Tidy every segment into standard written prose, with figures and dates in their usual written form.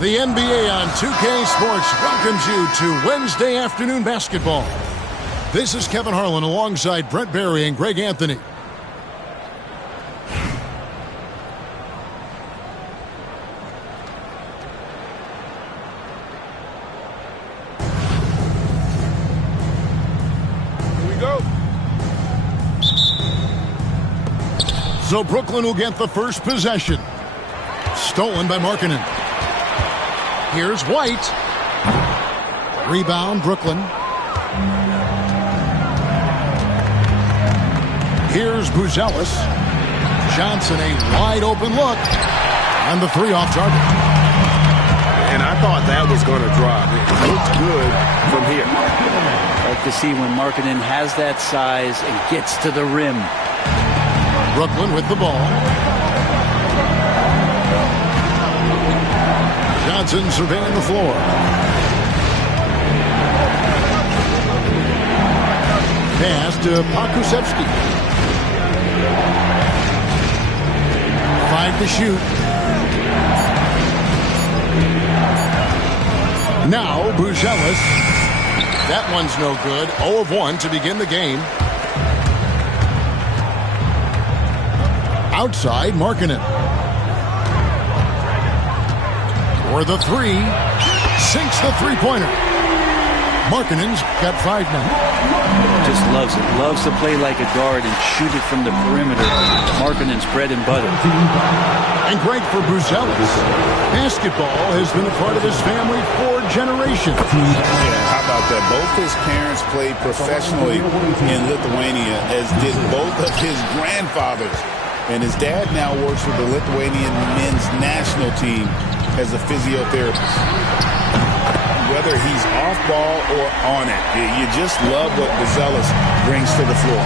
The NBA on 2K Sports welcomes you to Wednesday afternoon basketball. This is Kevin Harlan alongside Brent Barry and Greg Anthony. Here we go. So Brooklyn will get the first possession. Stolen by Markkanen. Here's White. Rebound, Brooklyn. Here's Buzelis. Johnson, a wide open look. And the three off target. And I thought that was going to drop. It looked good from here. I like to see when Markkanen has that size and gets to the rim. Brooklyn with the ball. Johnson surveying the floor. Pass to Pokusevski. 5 to shoot. Now Buzelis. That one's no good. 0 of 1 to begin the game. Outside, Markkanen. For the three. Sinks the three-pointer. Markkanen's got 5 now. Just loves it. Loves to play like a guard and shoot it from the perimeter. Markkanen's bread and butter. And great for Buzelis. Basketball has been a part of his family for generations. Yeah, how about that? Both his parents played professionally in Lithuania, as did both of his grandfathers. And his dad now works with the Lithuanian men's national team as a physiotherapist. Whether he's off ball or on it, you just love what Buzelis brings to the floor.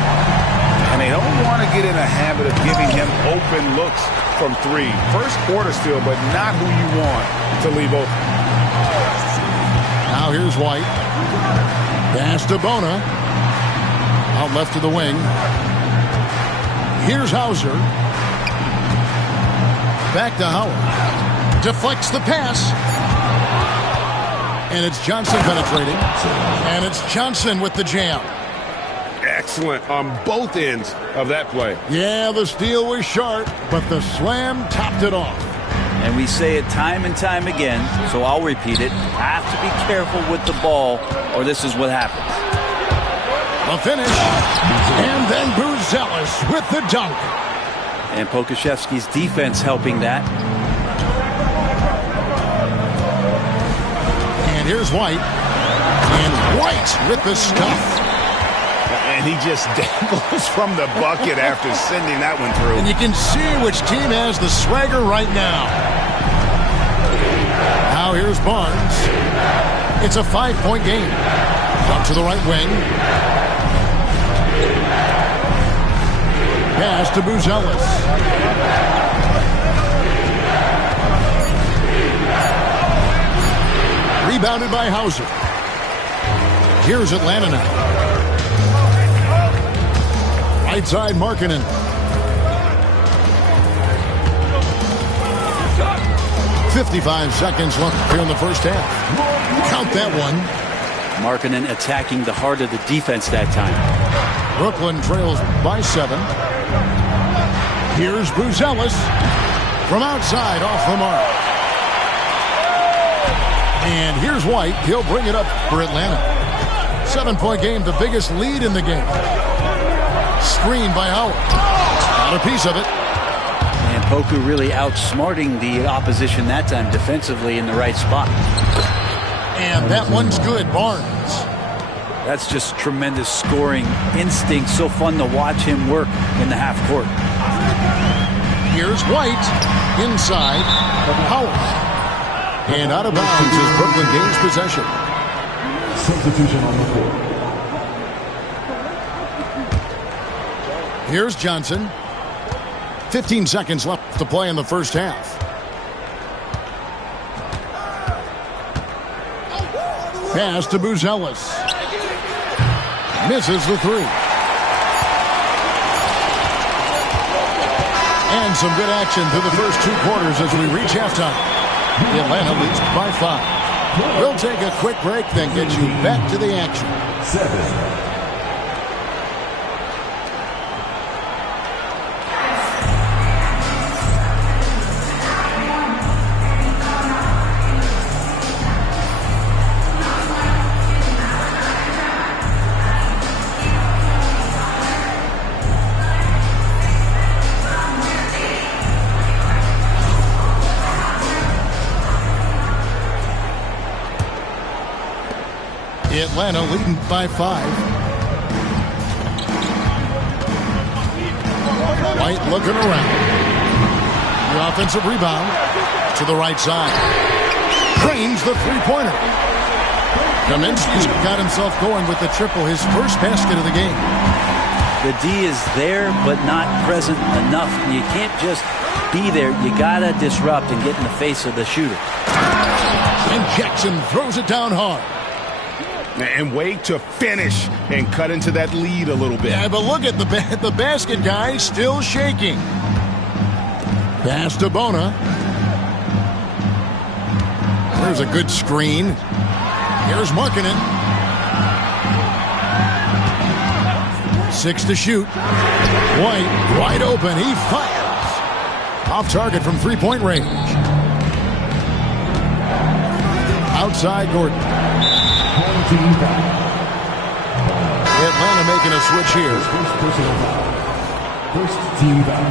And they don't want to get in a habit of giving him open looks from three. First quarter still, but not who you want to leave open. Now here's White. Pass to Bona. Out left to the wing. Here's Hauser. Back to Howard. Deflects the pass. And it's Johnson penetrating. And it's Johnson with the jam. Excellent on both ends of that play. Yeah, the steal was sharp, but the slam topped it off. And we say it time and time again, so I'll repeat it. Have to be careful with the ball, or this is what happens. A finish. And then Buzelis with the dunk. And Pokusevski's defense helping that. And here's White. And White with the stuff. And he just dangles from the bucket after sending that one through. And you can see which team has the swagger right now. Now here's Barnes. It's a 5-point game. Up to the right wing. Pass to Buzelis. Rebounded by Hauser. Here's Atlanta now. Right side, Markkanen. .55 seconds left here in the first half. Count that one. Markkanen attacking the heart of the defense that time. Brooklyn trails by 7. Here's Buzelis from outside off the mark. And here's White. He'll bring it up for Atlanta. 7-point game, the biggest lead in the game. Screen by Howard. Not a piece of it. And Poku really outsmarting the opposition that time defensively in the right spot. And that one's good, Barnes. That's just tremendous scoring instinct. So fun to watch him work in the half court. Here's White. Inside. Howard. And out of bounds as Brooklyn gains possession. Substitution on the floor. Here's Johnson. 15 seconds left to play in the first half. Pass to Buzelis. Misses the three. And some good action through the first 2 quarters as we reach halftime. Atlanta leads by 5. We'll take a quick break, then get you back to the action. 7. Atlanta leading by 5. White looking around. The offensive rebound to the right side. Drains the three-pointer. Kaminsky's got himself going with the triple, his first basket of the game. The D is there, but not present enough. You can't just be there. You got to disrupt and get in the face of the shooter. And Jackson throws it down hard. And wait to finish and cut into that lead a little bit. Yeah, but look at the basket guy still shaking. Pass to Bona. There's a good screen. Here's Markkanen. 6 to shoot. White wide open. He fires. Off target from three-point range. Outside Gordon. Atlanta making a switch here. First team foul.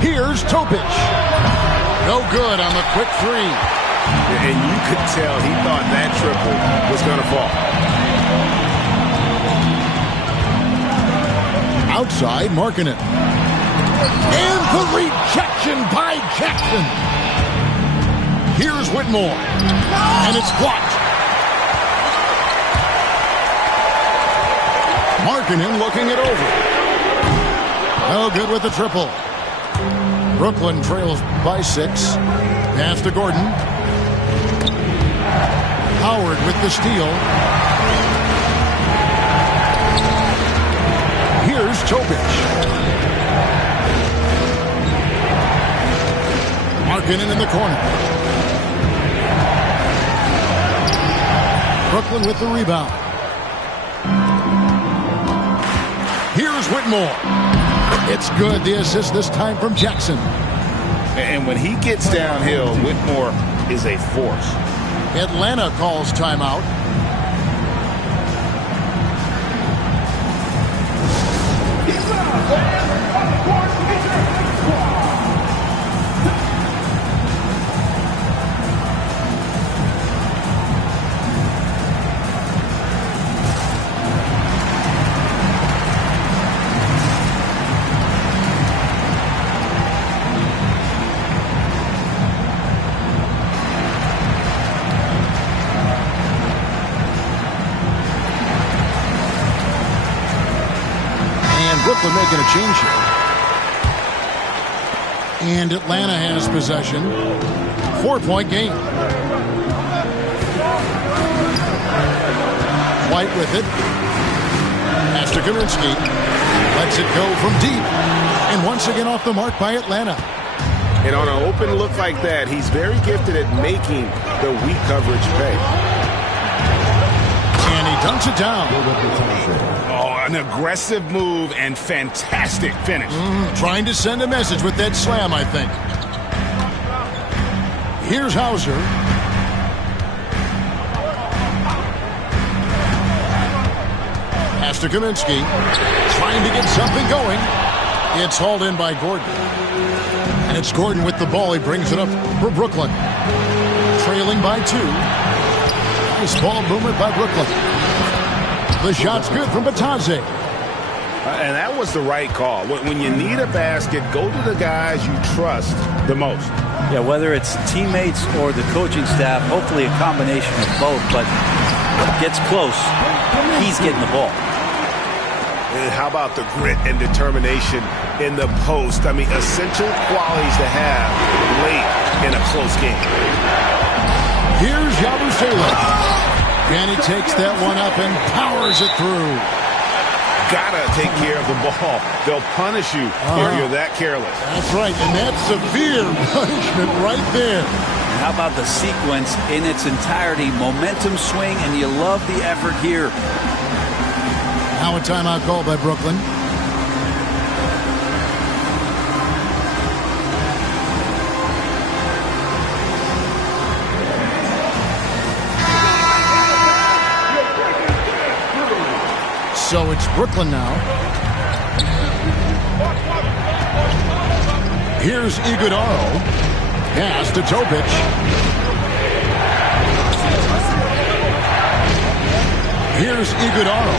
Here's Topic. No good on the quick three. And you could tell he thought that triple was going to fall. Outside Markkanen. And the rejection by Jackson. Here's Whitmore. And it's blocked. Markkanen looking it over. No good with the triple. Brooklyn trails by 6. Pass to Gordon. Howard with the steal. Here's Topic. Markkanen in the corner. Brooklyn with the rebound. Here's Whitmore. It's good. The assist this time from Jackson. And when he gets downhill, Whitmore is a force. Atlanta calls timeout. Brooklyn making a change here. And Atlanta has possession. 4-point game. White with it. Pass to Kaminsky. Lets it go from deep. And once again off the mark by Atlanta. And on an open look like that, he's very gifted at making the weak coverage pay. And he dunks it down. Oh, an aggressive move and fantastic finish. Trying to send a message with that slam, I think. Here's Hauser. Pass to Kaminsky. Trying to get something going. It's hauled in by Gordon. And it's Gordon with the ball. He brings it up for Brooklyn. Trailing by 2. Nice ball movement by Brooklyn. The shot's good from Batadze. And that was the right call. When you need a basket, go to the guys you trust the most. Yeah, whether it's teammates or the coaching staff, hopefully a combination of both, but gets close, he's getting the ball. And how about the grit and determination in the post? I mean, essential qualities to have late in a close game. Here's Yabusele. And he takes that one up and powers it through. got to take care of the ball. They'll punish you if you're that careless. That's right, and that's severe punishment right there. How about the sequence in its entirety? Momentum swing, and you love the effort here. Now a timeout call by Brooklyn. So it's Brooklyn now. Here's Iguodala. Pass to Topic. Here's Iguodala.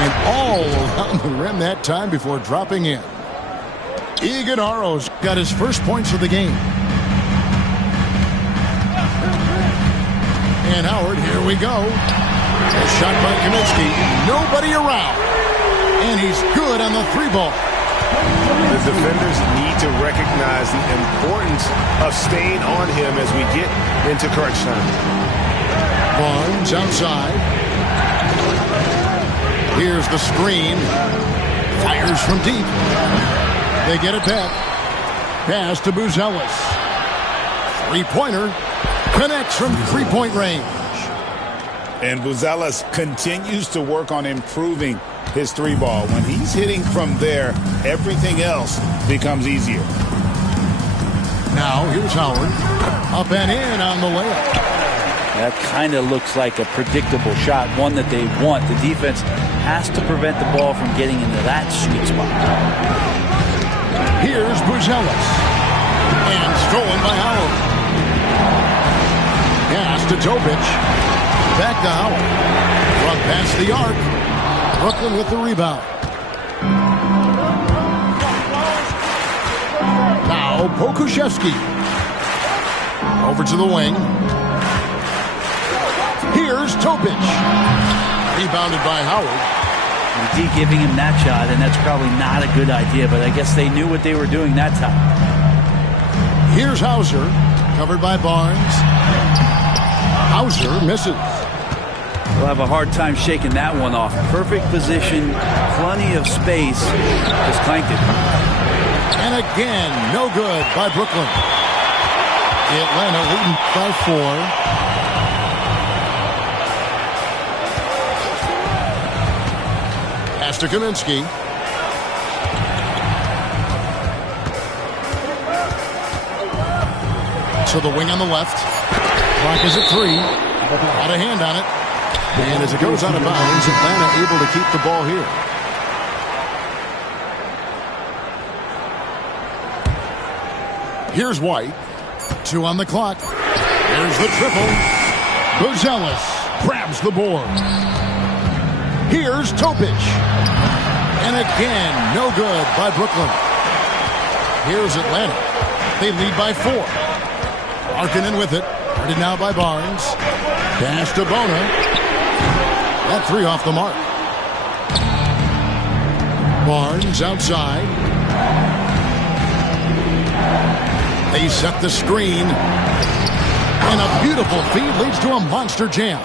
And all around the rim that time before dropping in. Iguodala's got his first points of the game. And Howard, here we go. A shot by Kaminsky. Nobody around. And he's good on the three ball. The defenders need to recognize the importance of staying on him as we get into crunch time. Barnes outside. Here's the screen. Fires from deep. They get it back. Pass to Buzelis. Three-pointer. Connects from three-point range. And Buzelis continues to work on improving his three ball. When he's hitting from there, everything else becomes easier. Now here's Howard. Up and in on the layup. That kind of looks like a predictable shot, one that they want. The defense has to prevent the ball from getting into that sweet spot. Here's Buzelis. And stolen by Howard. Pass to Topic. Back to Howard. Run past the arc. Brooklyn with the rebound. Now Pokuševski. Over to the wing. Here's Topic. Rebounded by Howard. D giving him that shot, and that's probably not a good idea, but I guess they knew what they were doing that time. Here's Hauser. Covered by Barnes. Hauser misses. We'll have a hard time shaking that one off. Perfect position, plenty of space. Just clanked it. And again, no good by Brooklyn. Atlanta leading by 4. Pass to Kaminsky. To the wing on the left. Clock is at 3. Got a hand on it. And as it goes out of bounds, Atlanta able to keep the ball here. Here's White. 2 on the clock. There's the triple. Buzelis grabs the board. Here's Topic. And again, no good by Brooklyn. Here's Atlanta. They lead by 4. Arkinen with it. Guarded now by Barnes. Pass to Bona. That 3 off the mark. Barnes outside. They set the screen. And a beautiful feed leads to a monster jam.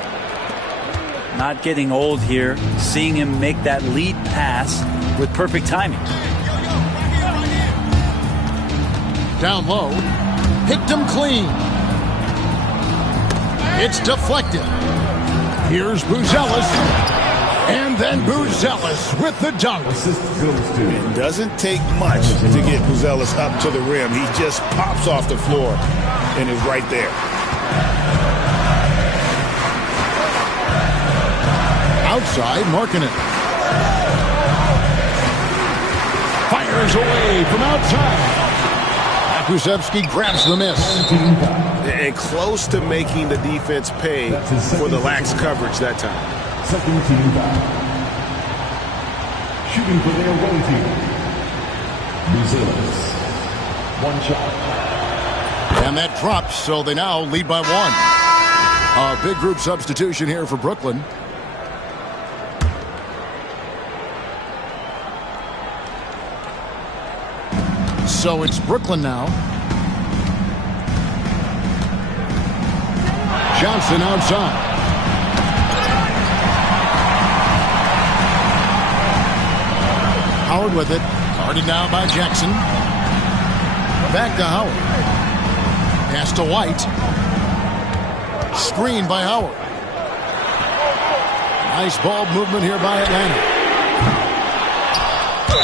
Not getting old here. Seeing him make that lead pass with perfect timing. Down low. Picked him clean. It's deflected. Here's Buzelis. And then Buzelis with the dunk. It doesn't take much to get Buzelis up to the rim. He just pops off the floor and is right there. Outside, Markkanen. Fires away from outside. Pokuševski grabs the miss. And close to making the defense pay for the lax coverage that time. Second team foul. Shooting for their own team. Buzelis. 1 shot. And that drops, so they now lead by 1. A big group substitution here for Brooklyn. So it's Brooklyn now. Johnson outside. Howard with it. Guarded now by Jackson. Back to Howard. Pass to White. Screen by Howard. Nice ball movement here by Atlanta.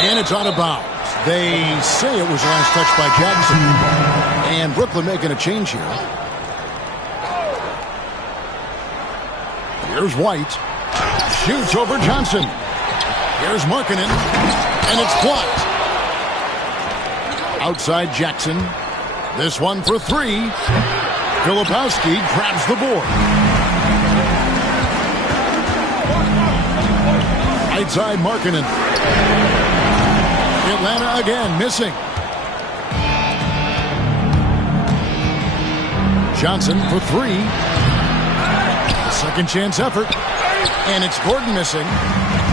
And it's out of bounds. They say it was last touched by Jackson. And Brooklyn making a change here. Here's White. Shoots over Johnson. Here's Markkanen. And it's blocked. Outside Jackson. This one for three. Filipowski grabs the board. Right side Markkanen. Atlanta again missing. Johnson for three. Second chance effort. And it's Gordon missing.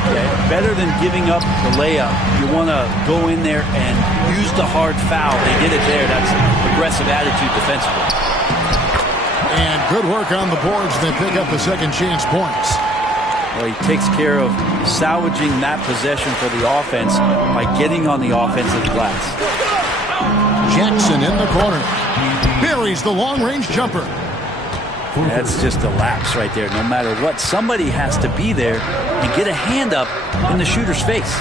Yeah, better than giving up the layup. You want to go in there and use the hard foul. They did it there. That's aggressive attitude defensively. And good work on the boards. They pick up the second chance points. Well, he takes care of salvaging that possession for the offense by getting on the offensive glass. Jackson in the corner. Buries the long-range jumper. That's just a lapse right there. No matter what, somebody has to be there and get a hand up in the shooter's face.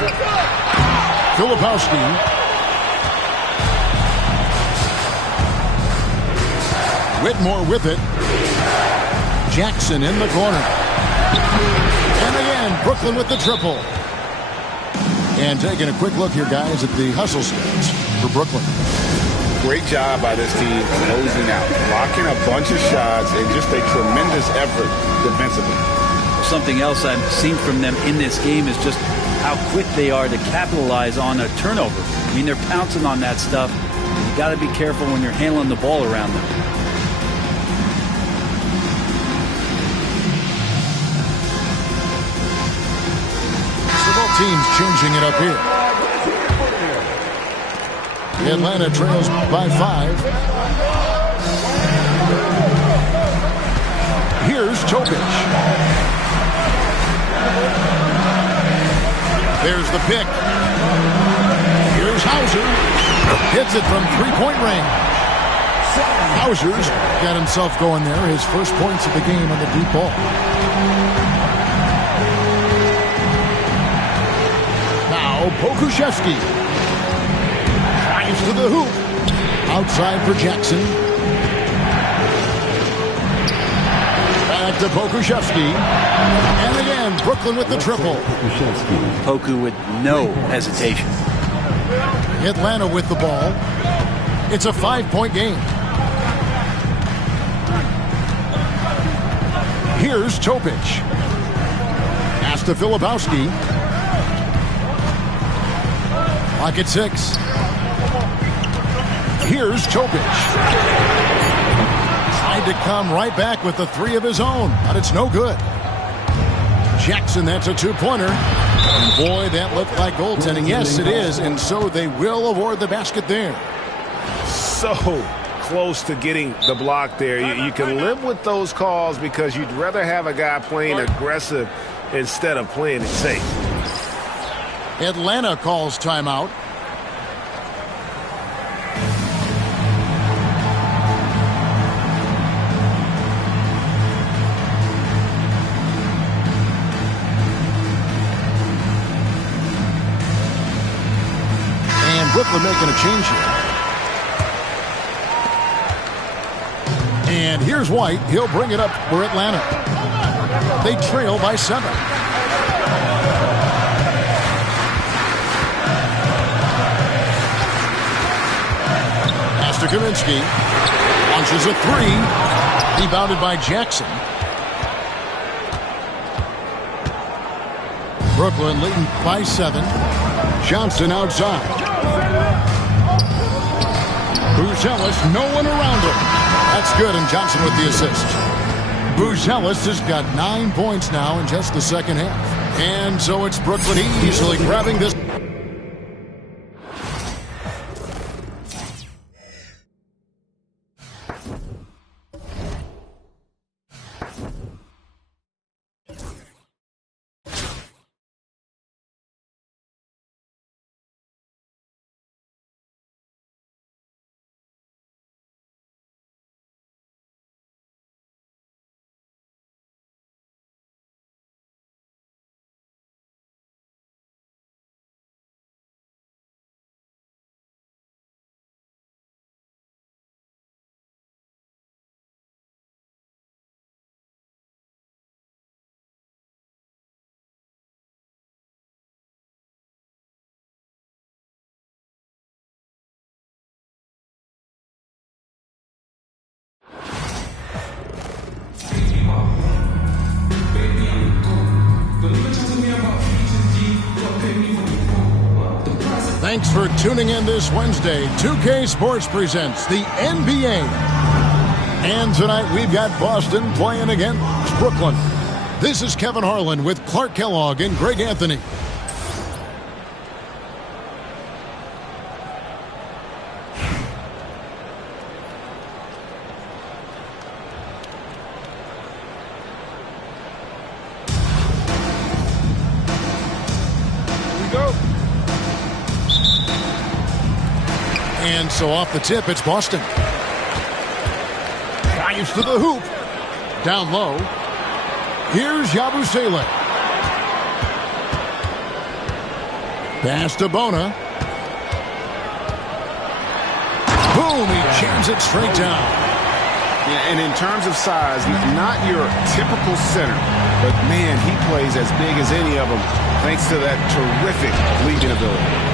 Filipowski. Whitmore with it. Jackson in the corner. And again, Brooklyn with the triple. And taking a quick look here, guys, at the hustle stats for Brooklyn. Great job by this team closing out, blocking a bunch of shots, and just a tremendous effort defensively. Something else I've seen from them in this game is just how quick they are to capitalize on a turnover. I mean, they're pouncing on that stuff. You got to be careful when you're handling the ball around them. So both teams changing it up here. Atlanta trails by 5. Here's Topic. There's the pick. Here's Hauser. Hits it from three-point range. Hauser's got himself going there. His first points of the game on the deep ball. Now Pokusevski. To the hoop. Outside for Jackson. Back to Pokusevski. And again, Brooklyn with the triple. Poku with no hesitation. Atlanta with the ball. It's a 5-point game. Here's Topic. Pass to Filipowski. Clock at 6. Here's Topic. Tried to come right back with the three of his own, but it's no good. Jackson, that's a two-pointer. Boy, that looked like goaltending. Yes, it is, and so they will award the basket there. So close to getting the block there. You can live with those calls because you'd rather have a guy playing aggressive instead of playing it safe. Atlanta calls timeout. Brooklyn making a change here. And here's White. He'll bring it up for Atlanta. They trail by 7. Pass to Kaminsky. Launches a 3. Rebounded by Jackson. Brooklyn leading by 7. Johnson outside. Buzelis, no one around him. That's good, and Johnson with the assist. Buzelis has got 9 points now in just the second half. And so it's Brooklyn easily grabbing this. Thanks for tuning in this Wednesday. 2K Sports presents the NBA. And tonight we've got Boston playing against Brooklyn. This is Kevin Harlan with Clark Kellogg and Greg Anthony. And so off the tip, it's Boston. Drives to the hoop. Down low. Here's Yabusele. Pass to Bona. Boom, he jams it straight down. Yeah, and in terms of size, not your typical center, but man, he plays as big as any of them thanks to that terrific leaping ability.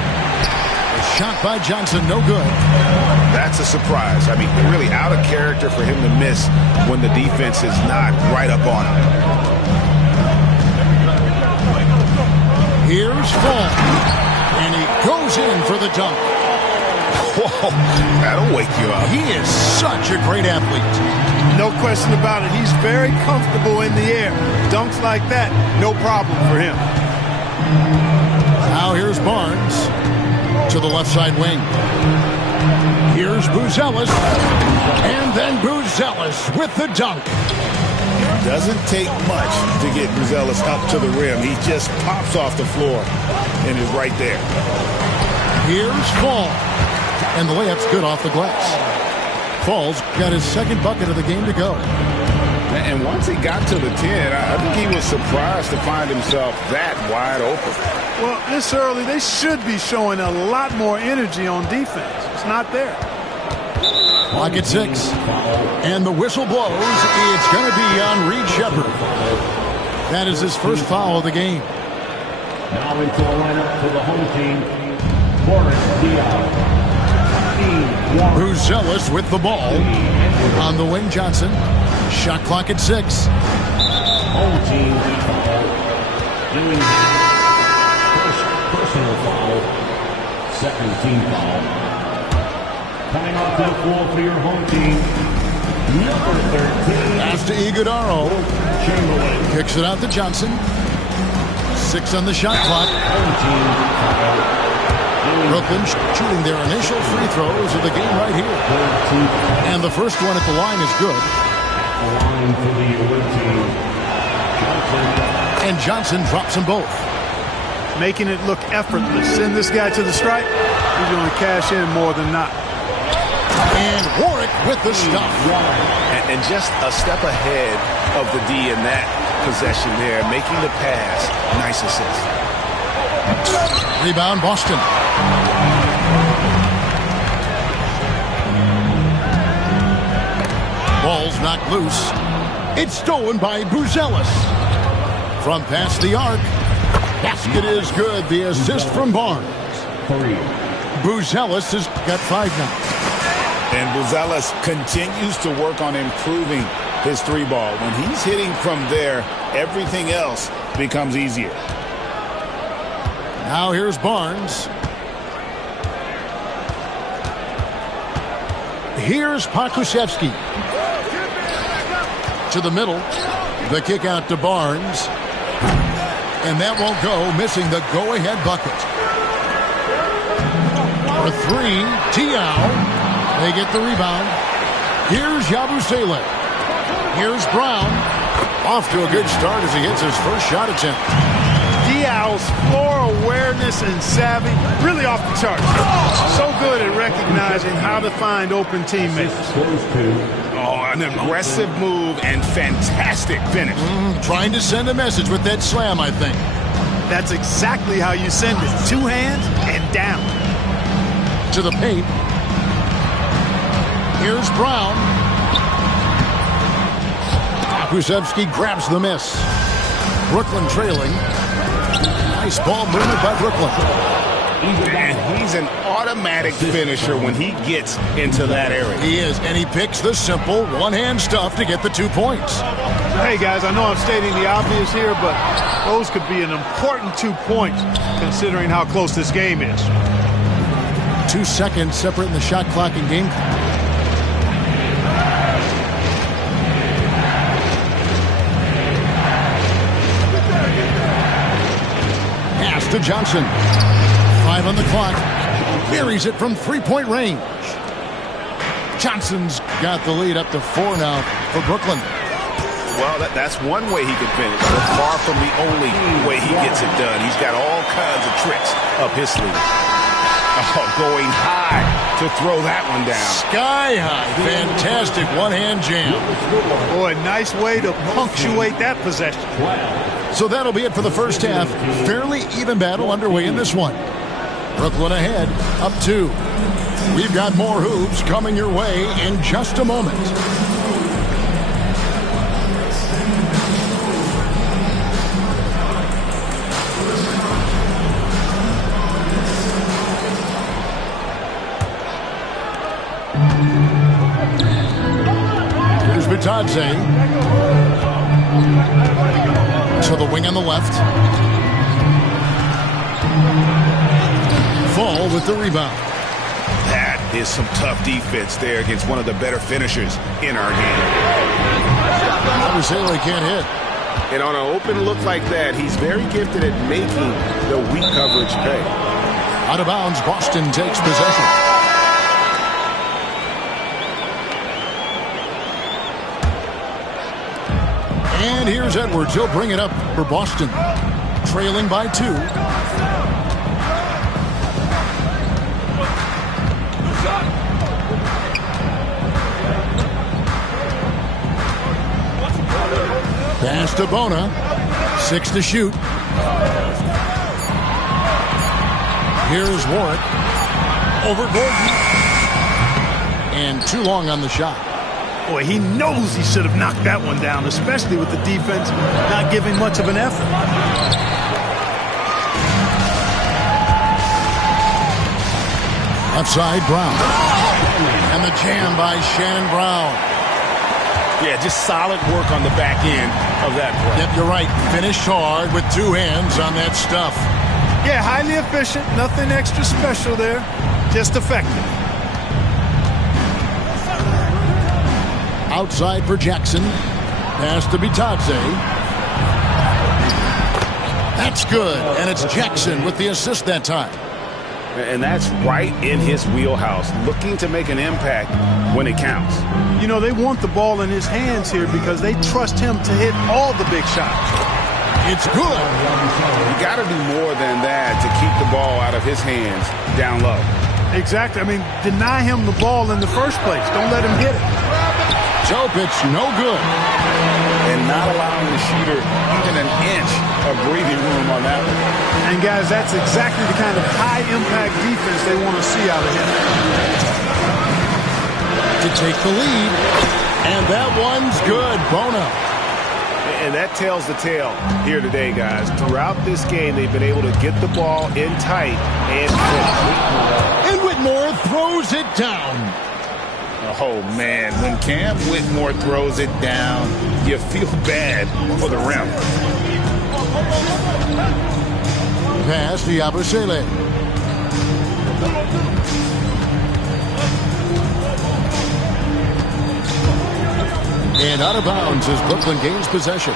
Shot by Johnson, no good. That's a surprise. I mean, really out of character for him to miss when the defense is not right up on him. Here's Fall. And he goes in for the dunk. Whoa, that'll wake you up. He is such a great athlete. No question about it. He's very comfortable in the air. Dunks like that, no problem for him. Now here's Barnes. To the left side wing. Here's Buzelis. And then Buzelis with the dunk. Doesn't take much to get Buzelis up to the rim. He just pops off the floor and is right there. Here's Fall. And the layup's good off the glass. Fall's got his second bucket of the game to go. And once he got to the 10, I think he was surprised to find himself that wide open. Well, this early, they should be showing a lot more energy on defense. It's not there. Clock at 6. And the whistle blows. It's going to be on Reed Shepherd. That is his first foul of the game. Now into the lineup for the home team, Boris Diaw. Buzelis with the ball. On the wing, Johnson. Shot clock at 6. Home team foul. Doing first personal foul. Second team foul. Coming off the floor for your home team, number 13. Pass to Iguodaro. Chamberlain. Kicks it out to Johnson. 6 on the shot clock. Home team foul. Brooklyn shooting their initial free throws of the game right here. And the first one at the line is good. Line for the away team. Johnson. And Johnson drops them both. Making it look effortless. Send this guy to the stripe. He's going to cash in more than not. And Warwick with the stuff. And just a step ahead of the D in that possession there, making the pass. Nice assist. Rebound, Boston. Ball's knocked loose. It's stolen by Buzelis. From past the arc. Basket is good. The assist from Barnes. Buzelis has got 5 now. And Buzelis continues to work on improving his 3-ball. When he's hitting from there, everything else becomes easier. Now here's Barnes. Here's Pokusevski. To the middle. The kick out to Barnes. And that won't go, missing the go-ahead bucket. For 3, Diaw. They get the rebound. Here's Yabusele. Here's Brown. Off to a good start as he hits his first shot attempt. Diaw's floor awareness and savvy, really off the charts. So good at recognizing how to find open teammates. Oh, an aggressive move and fantastic finish. Trying to send a message with that slam, I think. That's exactly how you send it. 2 hands and down. To the paint. Here's Brown. Pokusevski grabs the miss. Brooklyn trailing. Nice ball movement by Brooklyn. And he's an automatic finisher when he gets into that area. He is, and he picks the simple one-hand stuff to get the 2 points. Hey, guys, I know I'm stating the obvious here, but those could be an important 2 points considering how close this game is. 2 seconds separating the shot clock and game clock. Pass to Johnson. 5 on the clock. Buries it from three-point range. Johnson's got the lead up to 4 now for Brooklyn. Well, that's one way he can finish, but far from the only way he gets it done. He's got all kinds of tricks up his sleeve. Oh, going high to throw that one down. Sky high. Fantastic one-hand jam. Boy, nice way to punctuate that possession. So that'll be it for the first half. Fairly even battle underway in this one. Brooklyn ahead, up 2. We've got more hoops coming your way in just a moment. Here's Bitadze. To the wing on the left. Fall with the rebound. That is some tough defense there against one of the better finishers in our game. Obviously can't hit. And on an open look like that, he's very gifted at making the weak coverage pay. Out of bounds, Boston takes possession. And here's Edwards. He'll bring it up for Boston. Trailing by 2. Pass to Bona. 6 to shoot. Here's Warwick. Over Gordon. And too long on the shot. Boy, he knows he should have knocked that one down, especially with the defense not giving much of an effort. Outside, Brown. And the jam by Shannon Brown. Yeah, just solid work on the back end of that play. Yep, you're right. Finished hard with 2 hands on that stuff. Yeah, highly efficient. Nothing extra special there. Just effective. Outside for Jackson. Pass to Bitadze. That's good. And it's Jackson with the assist that time. And that's right in his wheelhouse, looking to make an impact when it counts. You know, they want the ball in his hands here because they trust him to hit all the big shots. It's good. You got to do more than that to keep the ball out of his hands down low. Exactly. I mean, deny him the ball in the first place. Don't let him get it. Topic, no good. And not allowing the shooter even an inch of breathing room on that one. And, guys, that's exactly the kind of high-impact defense they want to see out of him. To take the lead. And that one's good. Bona. And that tells the tale here today, guys. Throughout this game, they've been able to get the ball in tight and finish. And Whitmore throws it down. Oh, man, when Cam Whitmore throws it down, you feel bad for the rim. Pass to Yabusele. And out of bounds as Brooklyn gains possession.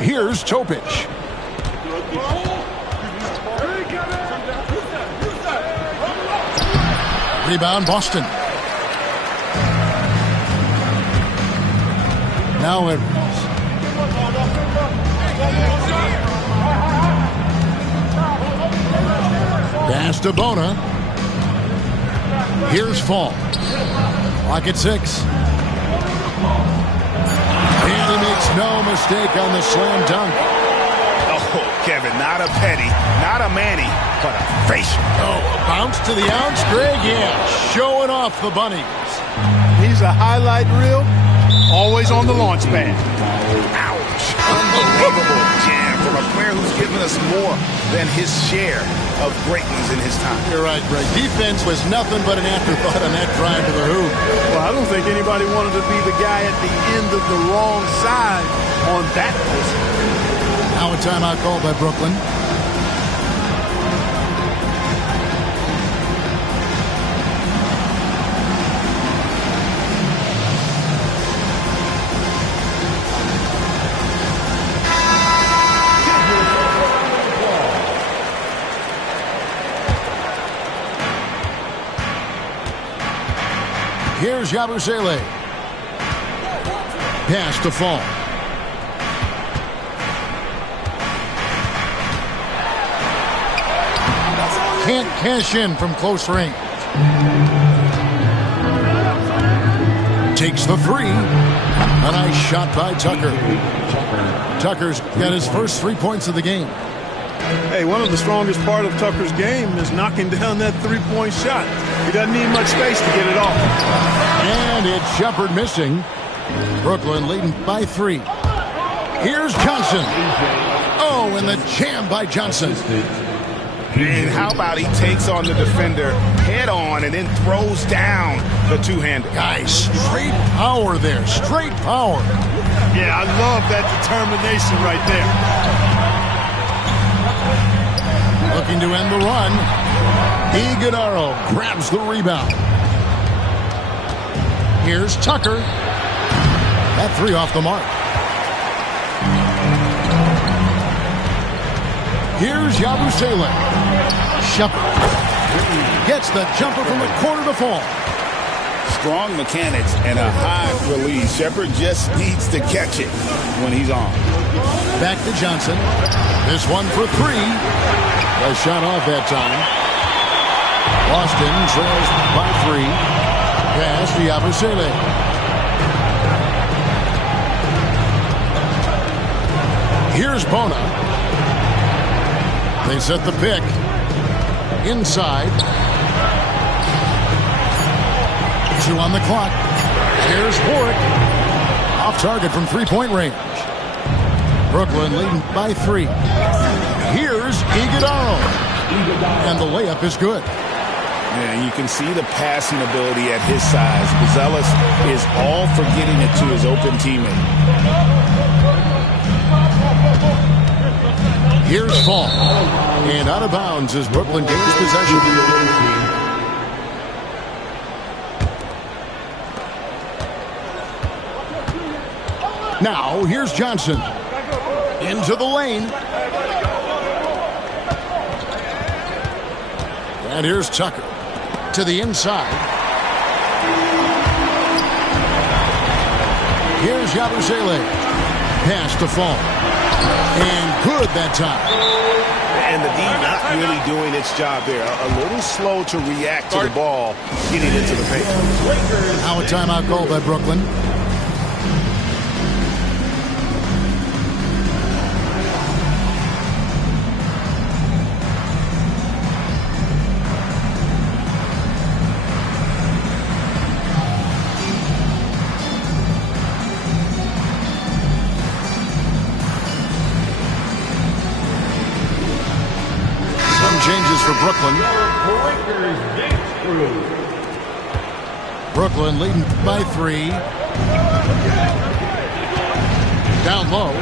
Here's Topic. Rebound, Boston. Now Edwards. Pass to Bona. Here's Fall. Clock at 6. And he makes no mistake on the slam dunk. Oh, Kevin, not a Petty, not a Manny, but a facial. Oh, a bounce to the ounce, Greg. Yeah, showing off the bunnies. He's a highlight reel, always on the launch pad. Ouch. Unbelievable jam from a player who's given us more than his share of greatness in his time. You're right, Greg. Defense was nothing but an afterthought on that drive to the hoop. Well, I don't think anybody wanted to be the guy at the end of the wrong side on that post. Now a timeout called by Brooklyn. Here's Yabusele. Pass to Fall. Can't cash in from close range. Takes the three. A nice shot by Tucker. Tucker's got his first 3 points of the game. Hey, one of the strongest part of Tucker's game is knocking down that three-point shot. He doesn't need much space to get it off. And it's Shepard missing. Brooklyn leading by 3. Here's Johnson. Oh, and the jam by Johnson. And how about he takes on the defender head on and then throws down the two-hander. Guys, straight power there. Straight power. Yeah, I love that determination right there. Looking to end the run. Iguodaro grabs the rebound. Here's Tucker. That three off the mark. Here's Yabusele. Shepard gets the jumper from the corner to Fall. Strong mechanics and a high release. Shepard just needs to catch it when he's on. Back to Johnson. This one for 3. A shot off that time. Boston trails by 3. Pass to Yabusele. Here's Bona. They set the pick. Inside. 2 on the clock. Here's Warwick. Off target from 3-point range. Brooklyn leading by 3. Here's Iguodaro. And the layup is good. Yeah, you can see the passing ability at his size. Buzelis is all for getting it to his open teammate. Here's Fall. And out of bounds as Brooklyn gains possession. Now, here's Johnson. Into the lane. And here's Tucker. To the inside. Here's Yabusele. Pass to Fall. And good that time. And the D not really doing its job there. A little slow to react to the ball getting into the paint. Now a timeout call by Brooklyn. Changes for Brooklyn. Brooklyn leading by 3. Down low.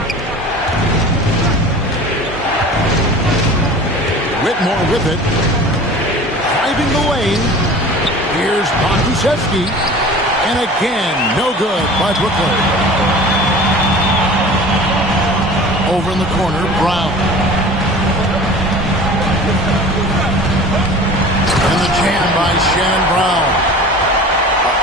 Whitmore with it. Driving the lane. Here's Pokusevski. And again, no good by Brooklyn. Over in the corner, Brown. And the jam by Shannon Brown.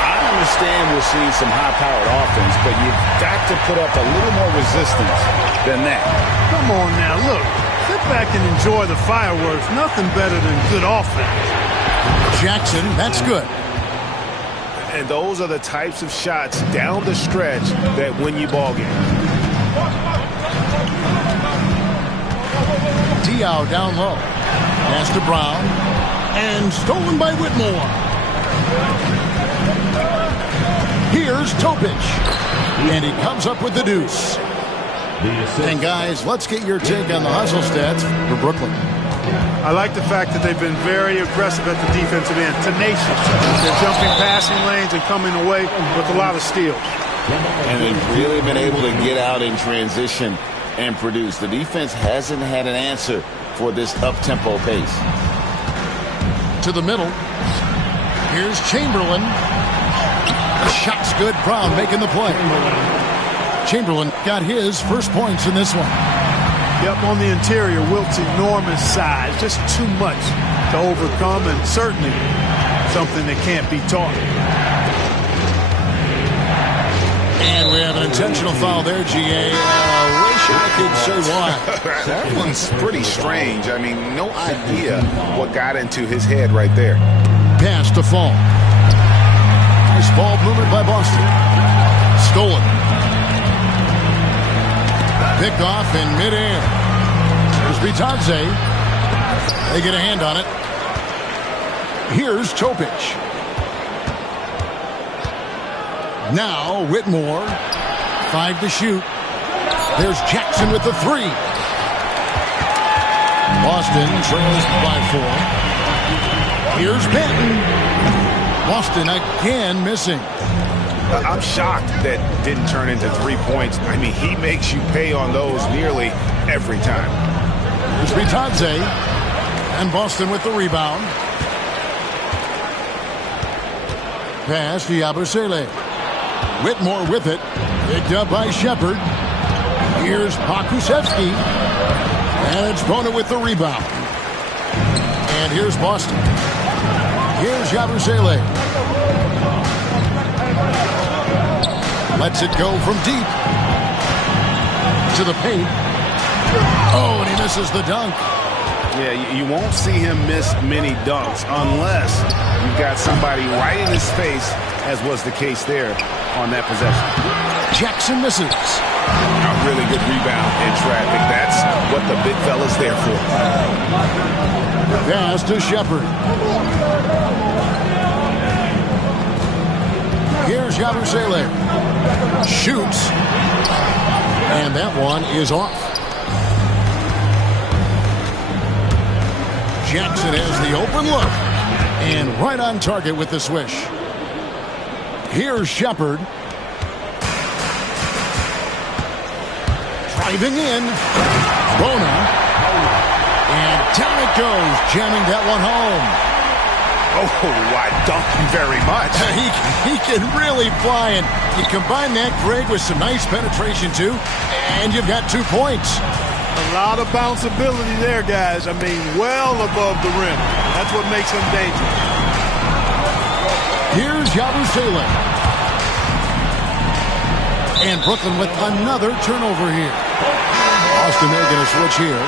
I understand we're seeing some high-powered offense, but you've got to put up a little more resistance than that. Come on now, look. Sit back and enjoy the fireworks. Nothing better than good offense. Jackson, that's good. And those are the types of shots down the stretch that win you ball games. Diaw down low. Pass to Brown. And stolen by Whitmore. Here's Topic. And he comes up with the deuce. And guys, let's get your take on the hustle stats for Brooklyn. I like the fact that they've been very aggressive at the defensive end, tenacious. They're jumping passing lanes and coming away with a lot of steals. And they've really been able to get out in transition and produce. The defense hasn't had an answer for this up-tempo pace. To the middle. Here's Chamberlain. The shot's good. Brown making the play. Chamberlain got his first points in this one. Yep, on the interior, Wilt's enormous size. Just too much to overcome, and certainly something that can't be taught. And we have an intentional foul there, GA. Wish I could say why. That one's pretty strange. I mean, no idea what got into his head right there. Pass to Fall. Nice ball movement by Boston. Stolen. Picked off in midair. Here's Bitadze. They get a hand on it. Here's Topic. Now Whitmore. 5 to shoot. There's Jackson with the 3. Boston trails by 4. Here's Benton. Boston again missing. I'm shocked that didn't turn into 3 points. I mean, he makes you pay on those nearly every time. Here's Bitadze. And Boston with the rebound. Pass to Yabusele. Whitmore with it. Picked up by Shepard. Here's Pokusevski. And it's Bona with the rebound. And here's Boston. Here's Yabusele. Lets it go from deep. To the paint. Oh, and he misses the dunk. Yeah, you won't see him miss many dunks unless you've got somebody right in his face, as was the case there on that possession. Jackson misses. A really good rebound in traffic. That's what the big fella's there for. Pass to Shepard. Here's Yabusele. Shoots. And that one is off. Jackson has the open look. And right on target with the swish. Here's Shepard. Driving in. Bona. And down it goes. Jamming that one home. Oh, I dunk him very much. He can really fly, and you combine that, Greg, with some nice penetration, too, and you've got 2 points. A lot of bounceability there, guys. I mean, well above the rim. That's what makes him dangerous. Here's Yabusele. And Brooklyn with another turnover here. Boston making a switch here.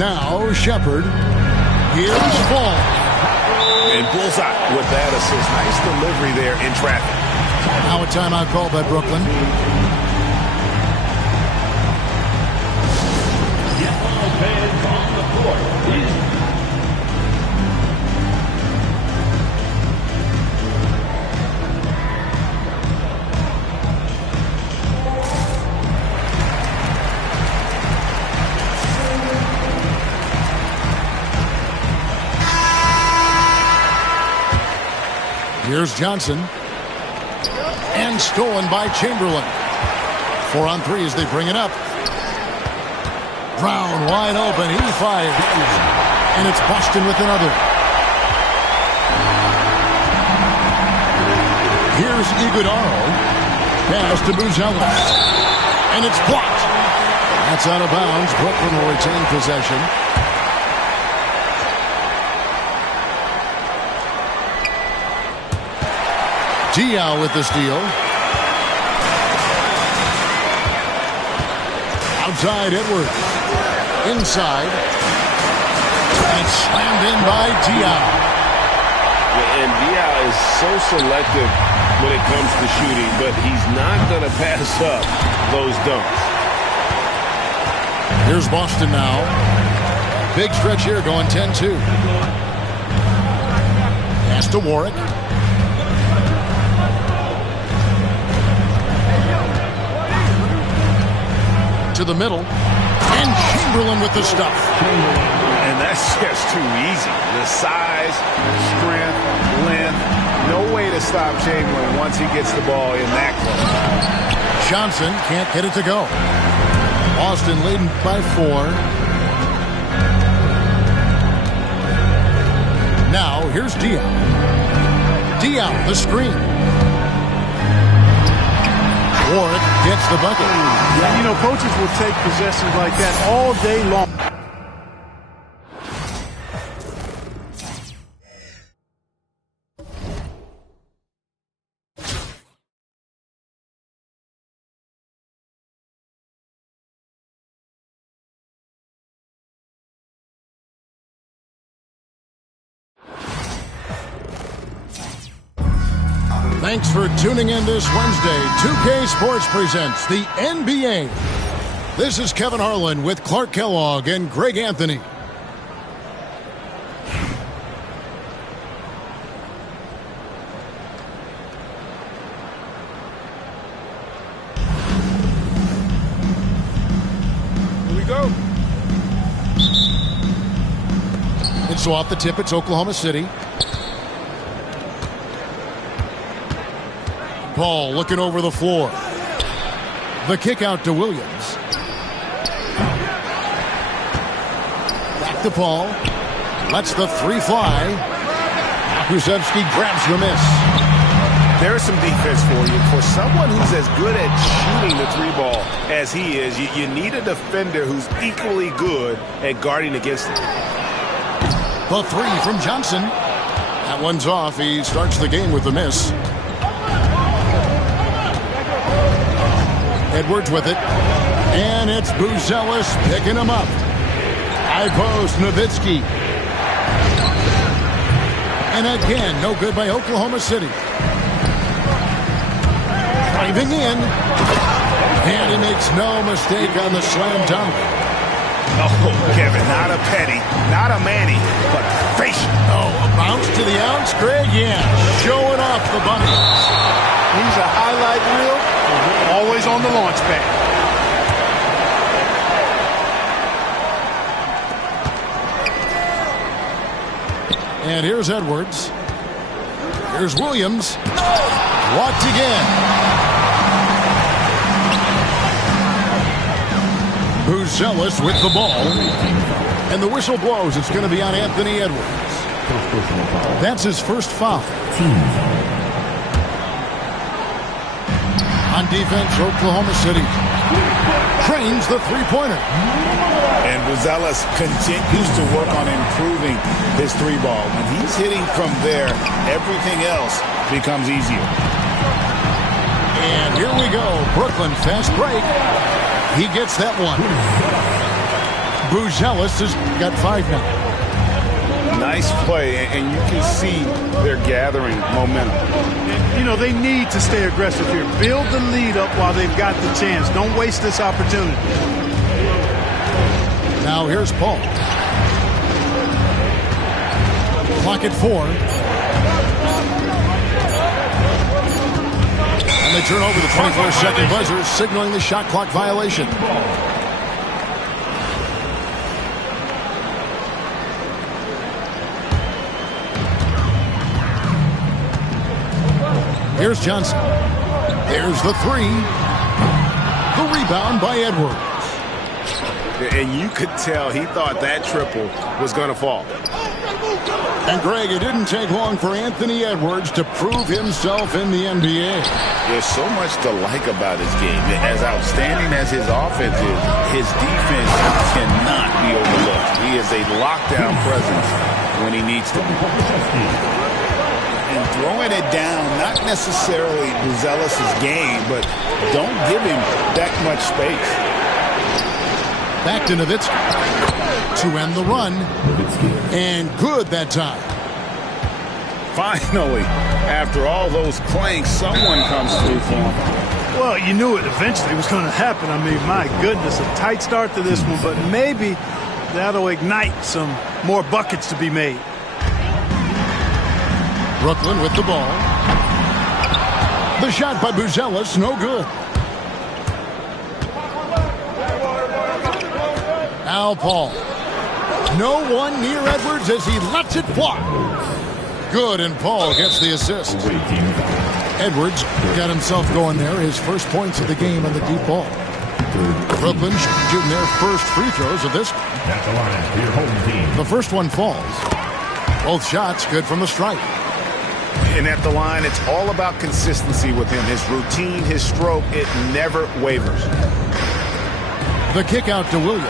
Now Shepard. Here's Fall. And bullseye with that assist. Nice delivery there in traffic. Now a timeout called by Brooklyn. Yellow fans on the court. Here's Johnson. And stolen by Chamberlain. 4 on 3 as they bring it up. Brown wide open. He fires. And it's Boston with another. Here's Iguodaro. Pass to Buzelis. And it's blocked. That's out of bounds. Brooklyn will retain possession. Diaw with the steal. Outside Edwards. Inside. And slammed in by Diaw. And Diaw is so selective when it comes to shooting, but he's not going to pass up those dunks. Here's Boston now. Big stretch here going 10-2. Pass to Warwick. To the middle. And Chamberlain with the stuff. And that's just too easy. The size, strength, length. No way to stop Chamberlain once he gets the ball in that close. Johnson can't get it to go. Boston leading by 4. Now, here's Dion. Dion, the screen. Warwick gets the bucket. Yeah, you know, coaches will take possessions like that all day long. Thanks for tuning in this Wednesday. 2K Sports presents the NBA. This is Kevin Harlan with Clark Kellogg and Greg Anthony. Here we go. It's off the tip. It's Oklahoma City. Paul looking over the floor. The kick out to Williams. Back to Paul. Lets the 3 fly. Krzyzewski grabs the miss. There's some defense for you. For someone who's as good at shooting the 3-ball as he is, you need a defender who's equally good at guarding against it. The 3 from Johnson. That one's off. He starts the game with the miss. Edwards with it. And it's Buzelis picking him up. High post, Nowitzki. And again, no good by Oklahoma City. Driving in. And he makes no mistake on the slam dunk. Oh, Kevin, not a Petty, not a Manny, but facial. Oh, a bounce to the ounce, Greg? Yeah, showing off the bunnies. He's a highlight reel, always on the launch pad. And here's Edwards. Here's Williams. Blocked again. Buzelis with the ball. And the whistle blows. It's going to be on Anthony Edwards. That's his first foul. On defense, Oklahoma City trains the 3-pointer. And Buzelis continues to work on improving his 3-ball. When he's hitting from there, everything else becomes easier. And here we go. Brooklyn, fast break. He gets that one. Buzelis has got 5 now. Nice play, and you can see they're gathering momentum. You know, they need to stay aggressive here. Build the lead up while they've got the chance. Don't waste this opportunity. Now here's Paul. Clock at 4. And they turn over the 24-second buzzer, signaling the shot clock violation. Here's Johnson. There's the 3. The rebound by Edwards. And you could tell he thought that triple was going to fall. And Greg, it didn't take long for Anthony Edwards to prove himself in the NBA. There's so much to like about his game. As outstanding as his offense is, his defense cannot be overlooked. He is a lockdown presence when he needs to be. And throwing it down, not necessarily Buzelis' game, but don't give him that much space. Back to Nowitzki to end the run. And good that time. Finally, after all those clanks, someone comes through for him. Well, you knew it eventually was going to happen. I mean, my goodness, a tight start to this one, but maybe that'll ignite some more buckets to be made. Brooklyn with the ball. The shot by Buzelis, no good. Al Paul. No one near Edwards as he lets it fly. Good, and Paul gets the assist. Edwards got himself going there. His first points of the game on the deep ball. Brooklyn shooting their first free throws of this. At the line for your home team. The first one falls. Both shots good from the stripe. And at the line, it's all about consistency with him. His routine, his stroke, it never wavers. The kick out to Williams.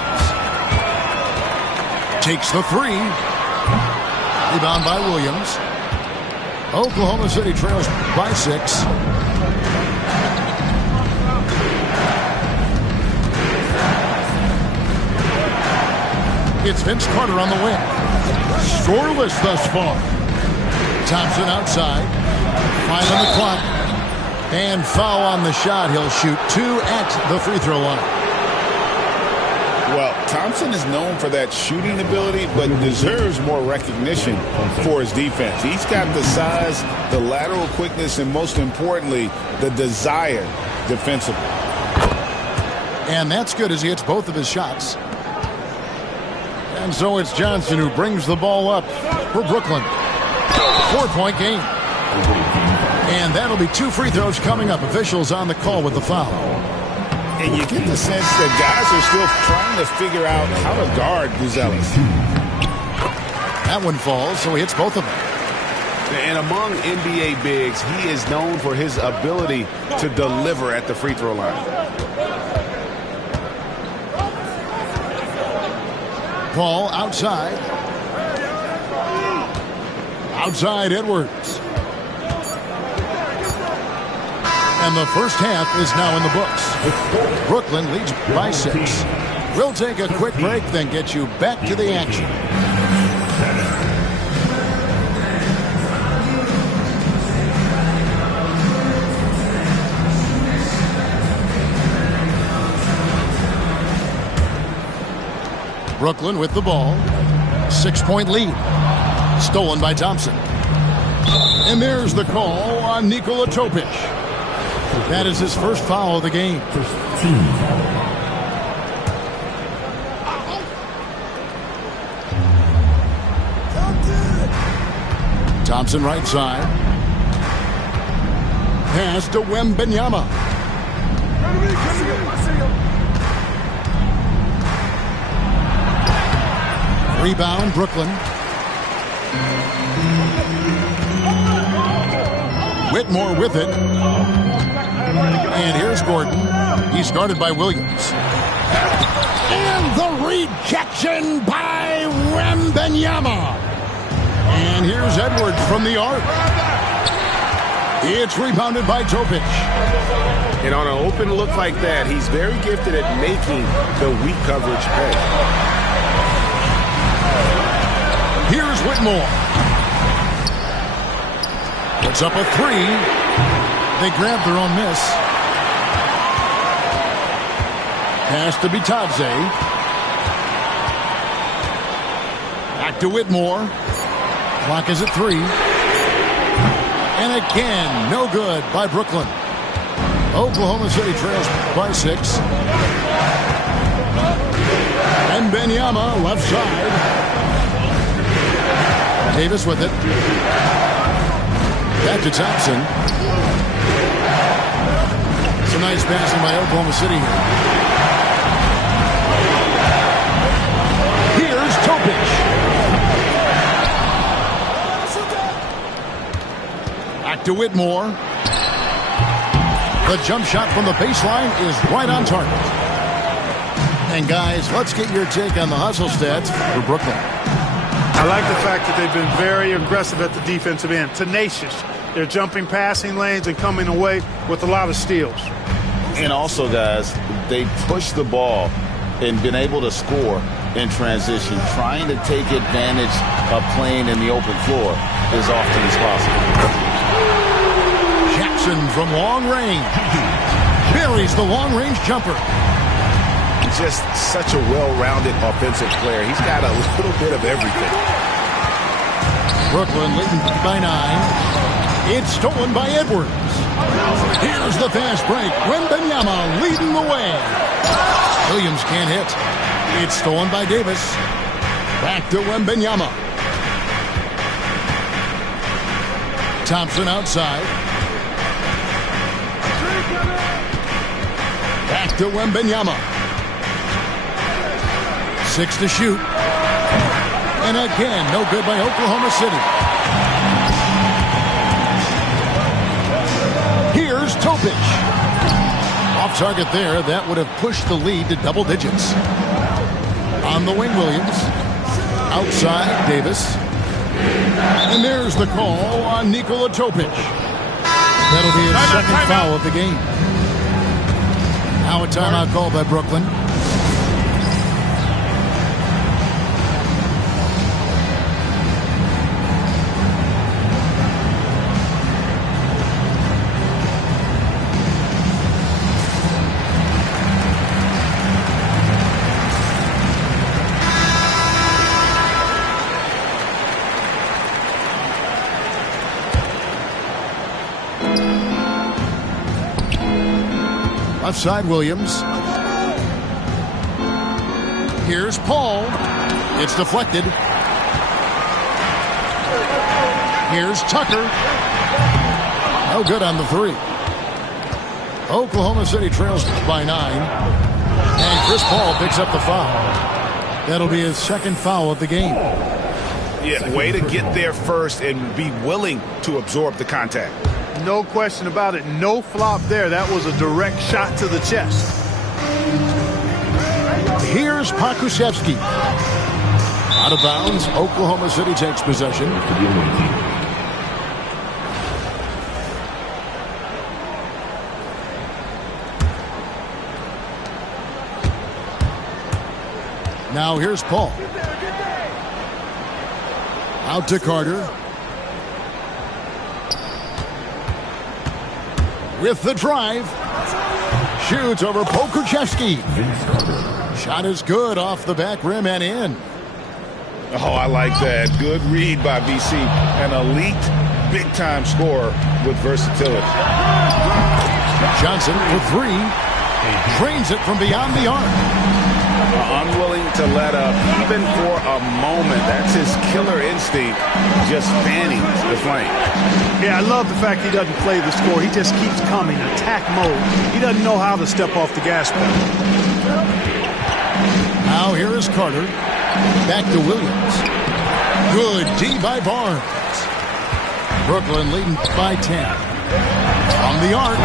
Takes the three. Rebound by Williams. Oklahoma City trails by 6. It's Vince Carter on the wing. Scoreless thus far. Thompson outside. 5 on the clock. And foul on the shot. He'll shoot 2 at the free throw line. Well, Thompson is known for that shooting ability, but deserves more recognition for his defense. He's got the size, the lateral quickness, and most importantly, the desire defensively. And that's good as he hits both of his shots. And so it's Johnson who brings the ball up for Brooklyn. 4-point game. And that'll be 2 free throws coming up. Officials on the call with the foul. And you get the sense that guys are still trying to figure out how to guard Buzelis. That one falls, so he hits both of them. And among NBA bigs, he is known for his ability to deliver at the free throw line. Paul outside. Outside Edwards. And the first half is now in the books. Brooklyn leads by 6. We'll take a quick break, then get you back to the action. Brooklyn with the ball. 6-point lead. Stolen by Thompson. And there's the call on Nikola Topic. That is his first foul of the game. Thompson right side. Pass to Wembanyama. Rebound, Brooklyn. Whitmore with it. And here's Gordon. He's guarded by Williams. And the rejection by Wembanyama. And here's Edwards from the arc. It's rebounded by Topic. And on an open look like that, he's very gifted at making the weak coverage pay. Here's Whitmore. Puts up a 3. They grab their own miss. Pass to Bitadze. Back to Whitmore. Clock is at 3. And again, no good by Brooklyn. Oklahoma City trails by 6. And Wembanyama left side. Davis with it. Back to Thompson. It's a nice passing by Oklahoma City here. Here's Topic. Back to Whitmore. The jump shot from the baseline is right on target. And guys, let's get your take on the hustle stats for Brooklyn. I like the fact that they've been very aggressive at the defensive end. Tenacious. They're jumping passing lanes and coming away with a lot of steals. And also, guys, they push the ball and been able to score in transition, trying to take advantage of playing in the open floor as often as possible. Jackson from long range. Buries the long-range jumper. Just such a well-rounded offensive player. He's got a little bit of everything. Brooklyn leading by 9. It's stolen by Edwards. Here's the fast break. Wembanyama leading the way. Williams can't hit. It's stolen by Davis. Back to Wembanyama. Thompson outside. Back to Wembanyama. 6 to shoot. And again, no good by Oklahoma City. Here's Topic. Off target there. That would have pushed the lead to double digits. On the wing, Williams. Outside, Davis. And there's the call on Nikola Topic. That'll be his second foul of the game. Now a timeout call by Brooklyn. Left side, Williams. Here's Paul. It's deflected. Here's Tucker. No good on the 3. Oklahoma City trails by 9. And Chris Paul picks up the foul. That'll be his second foul of the game. Yeah, way to get there first and be willing to absorb the contact. No question about it. No flop there. That was a direct shot to the chest. Here's Pokusevski. Out of bounds. Oklahoma City takes possession. Now here's Paul. Out to Carter. With the drive. Shoots over Pokusevski. Shot is good off the back rim and in. Oh, I like that. Good read by VC. An elite big-time scorer with versatility. Johnson for 3. Drains it from beyond the arc. Unwilling to let up even for a moment. That's his killer instinct, just fanning the flame. Yeah, I love the fact he doesn't play the score. He just keeps coming, attack mode. He doesn't know how to step off the gas pedal. Now here is Carter. Back to Williams. Good D by Barnes. Brooklyn leading by 10. From the arc.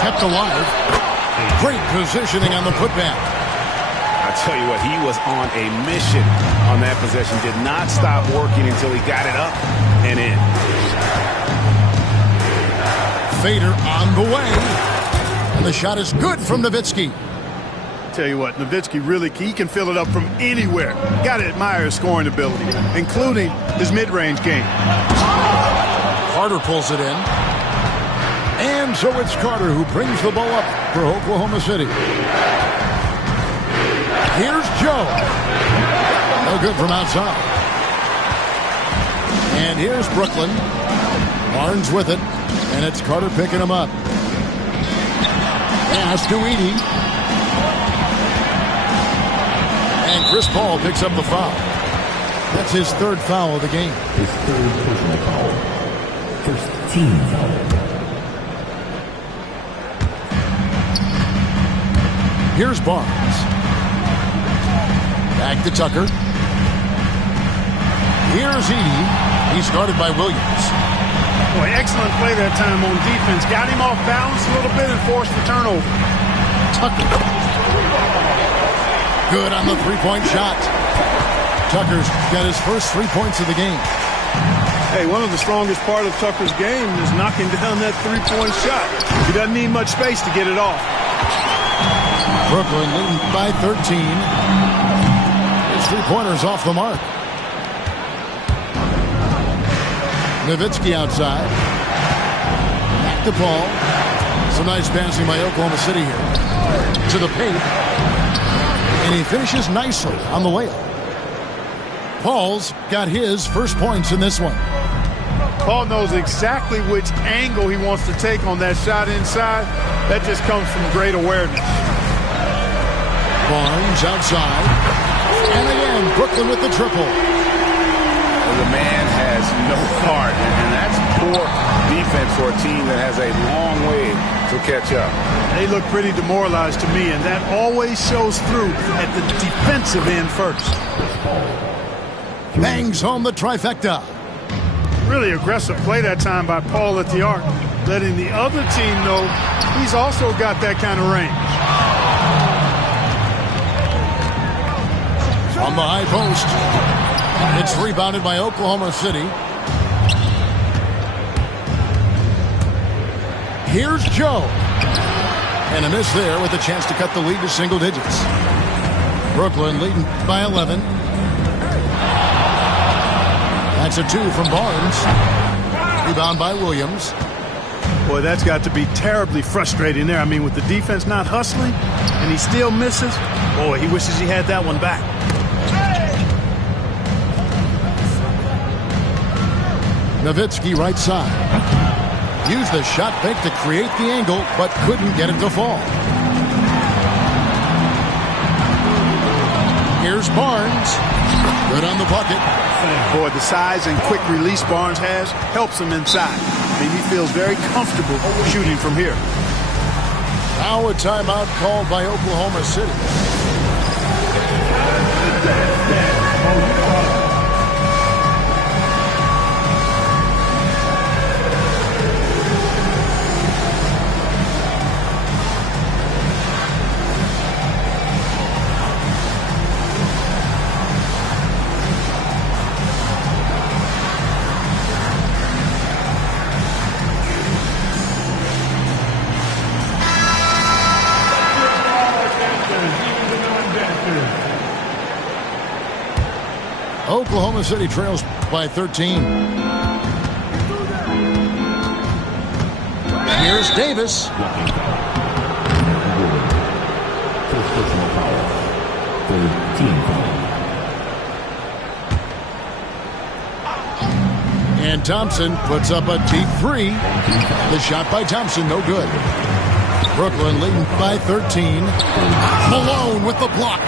Kept alive. Great positioning on the putback. I tell you what, he was on a mission on that possession. Did not stop working until he got it up and in. Fader on the way. And the shot is good from Nowitzki. Tell you what, Nowitzki really, he can fill it up from anywhere. Got to admire his scoring ability, including his mid-range game. Carter pulls it in. And so it's Carter who brings the ball up for Oklahoma City. Here's Joe. No good from outside. And here's Brooklyn. Barnes with it. And it's Carter picking him up. Pass to Edey. And Chris Paul picks up the foul. That's his third foul of the game. His third personal foul. First team foul. Here's Barnes. Back to Tucker. Here's Edey. He's guarded by Williams. Boy, excellent play that time on defense. Got him off balance a little bit and forced the turnover. Tucker. Good on the three-point shot. Tucker's got his first 3 points of the game. Hey, one of the strongest part of Tucker's game is knocking down that three-point shot. He doesn't need much space to get it off. Brooklyn leading by 13. His three-pointer's off the mark. Nowitzki outside. Back to Paul. Some nice passing by Oklahoma City here. To the paint. And he finishes nicely on the layup. Paul's got his first points in this one. Paul knows exactly which angle he wants to take on that shot inside. That just comes from great awareness. Barnes outside. And again, Brooklyn with the triple. The man has no heart, and that's poor defense for a team that has a long way to catch up. They look pretty demoralized to me, and that always shows through at the defensive end first. Bangs home the trifecta. Really aggressive play that time by Paul at the arc, letting the other team know he's also got that kind of range. From the high post. It's rebounded by Oklahoma City. Here's Joe. And a miss there with a chance to cut the lead to single digits. Brooklyn leading by 11. That's a 2 from Barnes. Rebound by Williams. Boy, that's got to be terribly frustrating there. I mean, with the defense not hustling and he still misses, boy, he wishes he had that one back. Nowitzki right side. Used the shot fake to create the angle, but couldn't get it to fall. Here's Barnes. Good on the bucket. Boy, the size and quick release Barnes has helps him inside. I mean, he feels very comfortable shooting from here. Now a timeout called by Oklahoma City. Oklahoma City trails by 13. Here's Davis. First personal foul. Third team foul. And Thompson puts up a deep three. The shot by Thompson, no good. Brooklyn leading by 13. Malone with the block.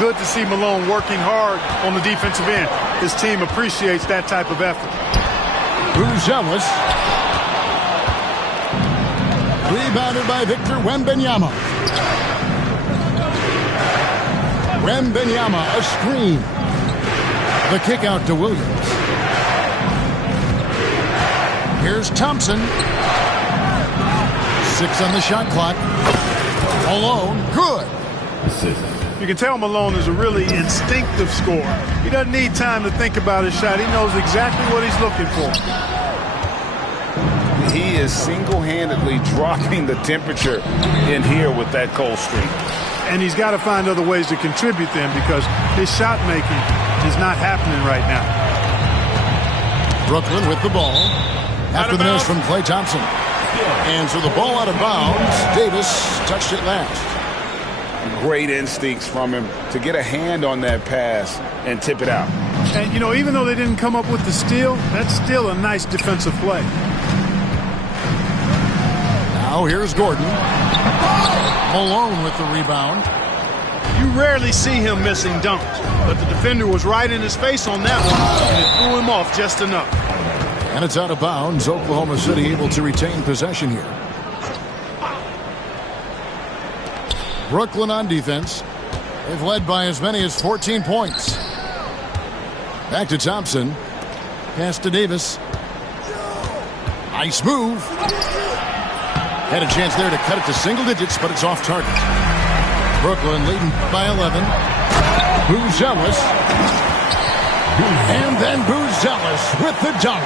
Good to see Malone working hard on the defensive end. His team appreciates that type of effort. Buzelis. Rebounded by Victor Wembanyama. Wembanyama, a screen. The kick out to Williams. Here's Thompson. 6 on the shot clock. Malone, good. You can tell Malone is a really instinctive scorer. He doesn't need time to think about his shot. He knows exactly what he's looking for. He is single-handedly dropping the temperature in here with that cold streak. And he's got to find other ways to contribute then because his shot making is not happening right now. Brooklyn with the ball. After the miss from Klay Thompson. And so the ball out of bounds. Davis touched it last. Great instincts from him to get a hand on that pass and tip it out. And, you know, even though they didn't come up with the steal, that's still a nice defensive play. Now here's Gordon. Malone with the rebound. You rarely see him missing dunks, but the defender was right in his face on that one, and it threw him off just enough. And it's out of bounds. Oklahoma City able to retain possession here. Brooklyn on defense. They've led by as many as 14 points. Back to Thompson. Pass to Davis. Nice move. Had a chance there to cut it to single digits, but it's off target. Brooklyn leading by 11. Buzelis. And then Buzelis with the dunk.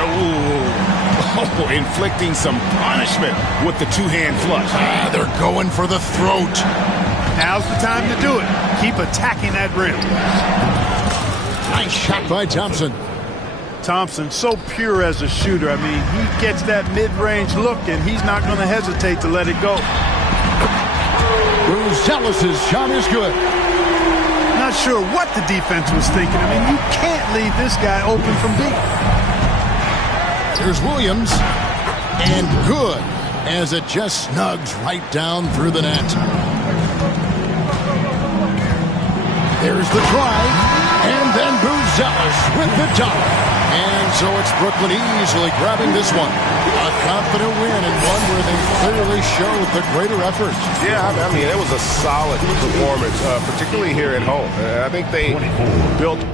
Oh, inflicting some punishment with the two-hand flush. They're going for the throat. Now's the time to do it. Keep attacking that rim. Nice shot by Thompson. Thompson, so pure as a shooter. I mean, he gets that mid-range look, and he's not going to hesitate to let it go. Buzelis' shot is good. not sure what the defense was thinking. I mean, you can't leave this guy open from deep. Here's Williams. And good, as it just snugs right down through the net. There's the drive, and then Buzelis with the dunk. And so it's Brooklyn easily grabbing this one. A confident win, and one where they clearly showed the greater effort. Yeah, I mean, it was a solid performance, particularly here at home. I think they built...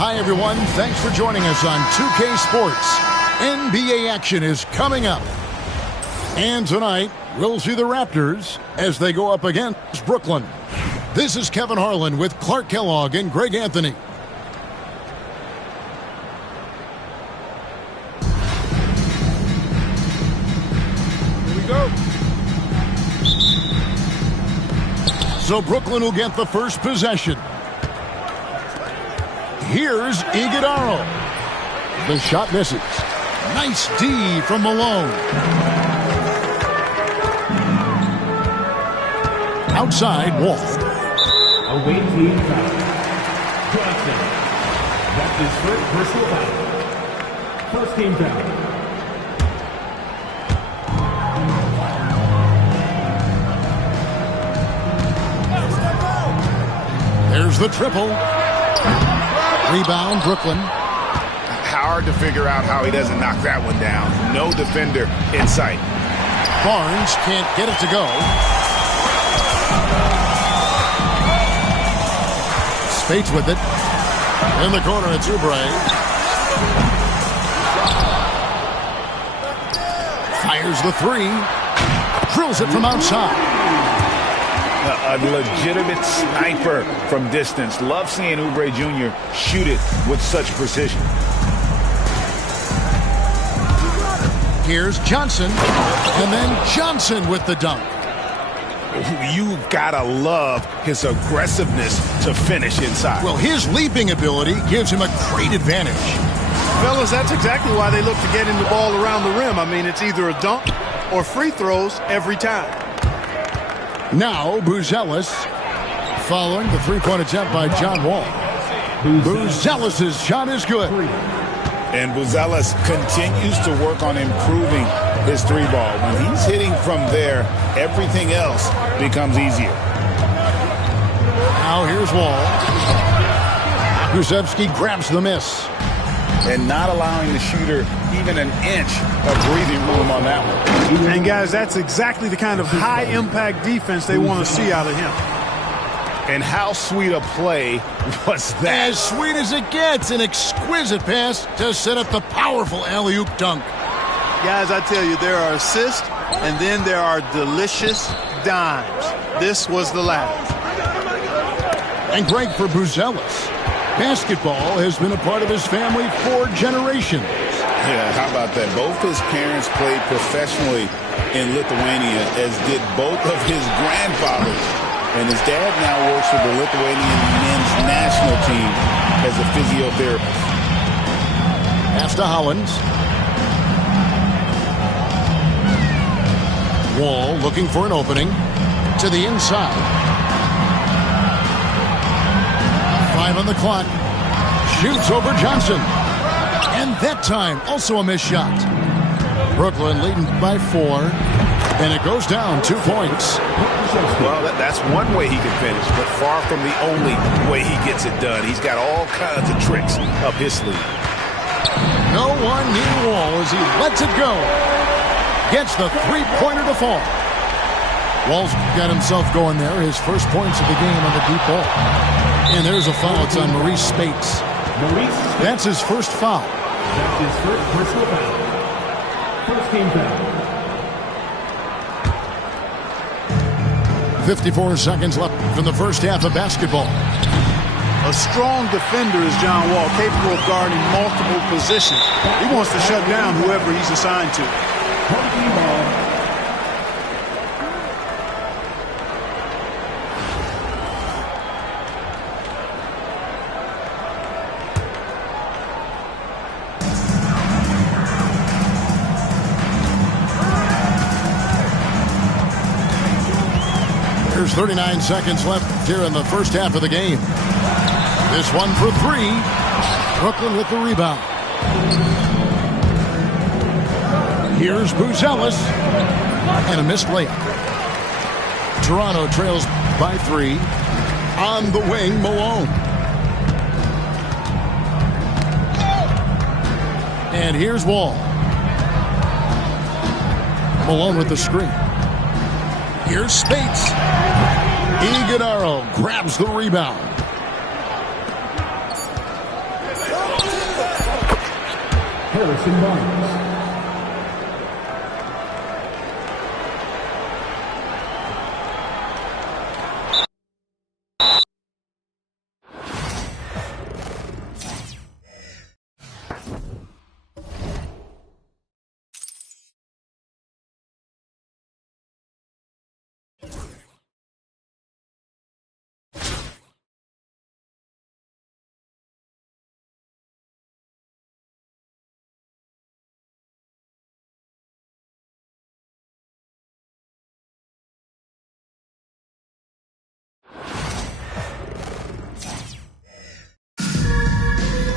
Hi, everyone. Thanks for joining us on 2K Sports. NBA action is coming up. And tonight, we'll see the Raptors as they go up against Brooklyn. This is Kevin Harlan with Clark Kellogg and Greg Anthony. Here we go. So Brooklyn will get the first possession. Here's Iguodala. The shot misses. Nice D from Malone. Outside, Wall. Away team foul. Johnson. That's his first personal foul. First team foul. There's the triple. Rebound, Brooklyn. Hard to figure out how he doesn't knock that one down. No defender in sight. Barnes can't get it to go. Spates with it. In the corner, it's Oubre. Fires the three. drills it from outside. A legitimate sniper from distance. Love seeing Oubre Jr. shoot it with such precision. Here's Johnson, and then Johnson with the dunk. You gotta love his aggressiveness to finish inside. Well, his leaping ability gives him a great advantage. Fellas, that's exactly why they look to get him the ball around the rim. I mean, it's either a dunk or free throws every time. Now, Buzelis, following the three-point attempt by John Wall. Buzelis' shot is good. And Buzelis continues to work on improving his three ball. When he's hitting from there, everything else becomes easier. Now here's Wall. Kuszewski grabs the miss. And not allowing the shooter even an inch of breathing room on that one. And guys, that's exactly the kind of high-impact defense they want to see out of him. And how sweet a play was that? As sweet as it gets, an exquisite pass to set up the powerful alley-oop dunk. Guys, I tell you, there are assists, and then there are delicious dimes. This was the last. And great for Buzelis. Basketball has been a part of his family for generations. Yeah, how about that? Both his parents played professionally in Lithuania, as did both of his grandfathers. And his dad now works with the Lithuanian men's national team as a physiotherapist. Pass to Hollins. Wall looking for an opening. To the inside. 5 on the clock. Shoots over Johnson. And that time, also a missed shot. Brooklyn leading by 4. And it goes down 2 points. Well, that's one way he can finish, but far from the only way he gets it done. He's got all kinds of tricks up his sleeve. No one near Wall as he lets it go. Gets the three-pointer to fall. Wall's got himself going there. His first points of the game on the deep ball. And there's a foul. It's on Maurice Spates. That's his first foul. That's his first personal foul. First game foul. 54 seconds left from the first half of basketball. A strong defender is John Wall, capable of guarding multiple positions. He wants to shut down whoever he's assigned to. There's 39 seconds left here in the first half of the game. This one for 3. Brooklyn with the rebound. Here's Buzelis. And a missed layup. Toronto trails by 3. On the wing, Malone. And here's Wall. Malone with the screen. Here's Spates. Iguodala grabs the rebound. Harrison Barnes.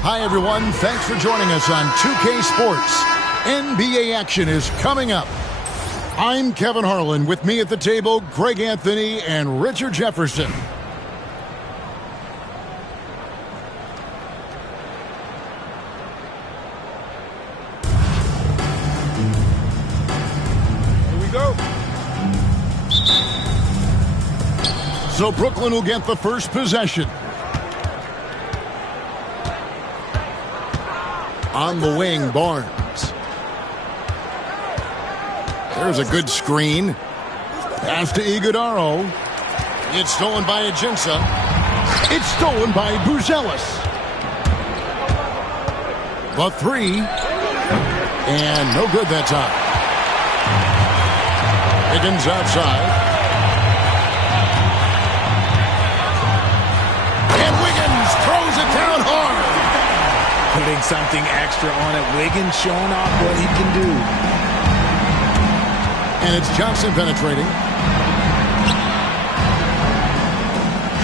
Hi, everyone. Thanks for joining us on 2K Sports. NBA action is coming up. I'm Kevin Harlan. With me at the table, Greg Anthony and Richard Jefferson. Here we go. So Brooklyn will get the first possession. On the wing, Barnes. There's a good screen. Pass to Iguodaro. It's stolen by Ajinça. It's stolen by Buzelis. The three. And no good that time. Higgins outside. And Wiggins throws it down hard. Putting something extra on it. Wiggins showing off what he can do. And it's Johnson penetrating.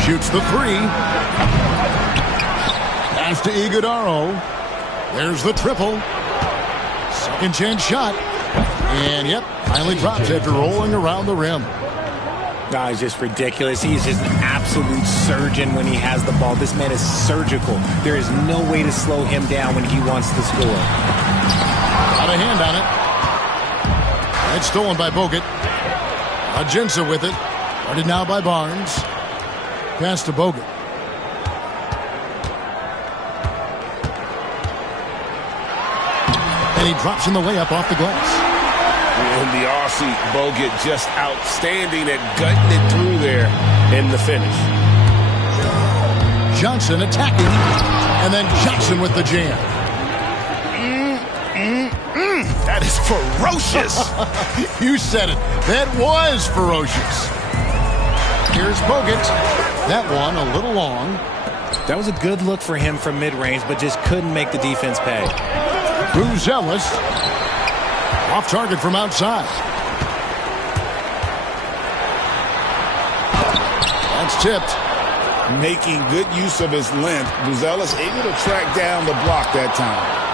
Shoots the three. Pass to Iguodaro. There's the triple. Second chance shot. And, yep, finally drops after rolling around the rim. No, he's just ridiculous. He's just an absolute surgeon when he has the ball. This man is surgical. There is no way to slow him down when he wants to score. Got a hand on it. It's stolen by Bogut. Ajinça with it. Guarded now by Barnes. Pass to Bogut. And he drops in the layup off the glass. And the Aussie Bogut just outstanding at gutting it through there in the finish. Johnson attacking. And then Johnson with the jam. That is ferocious. You said it. That was ferocious. Here's Bogut. That one a little long. That was a good look for him from mid-range, but just couldn't make the defense pay. Buzelis. Off target from outside. That's tipped. Making good use of his length. Buzelis able to track down the block that time.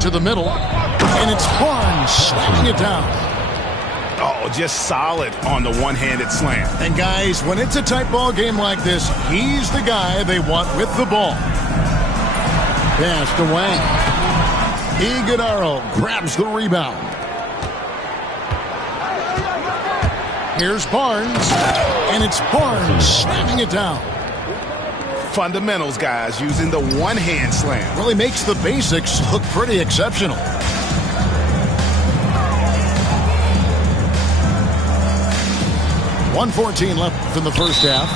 To the middle. And it's Barnes slamming it down. Oh, just solid on the one-handed slam. And guys, when it's a tight ball game like this, he's the guy they want with the ball. Passed away. Iguodaro grabs the rebound. Here's Barnes. And it's Barnes slamming it down. Fundamentals, guys, using the one-hand slam. Really makes the basics look pretty exceptional. .114 left in the first half.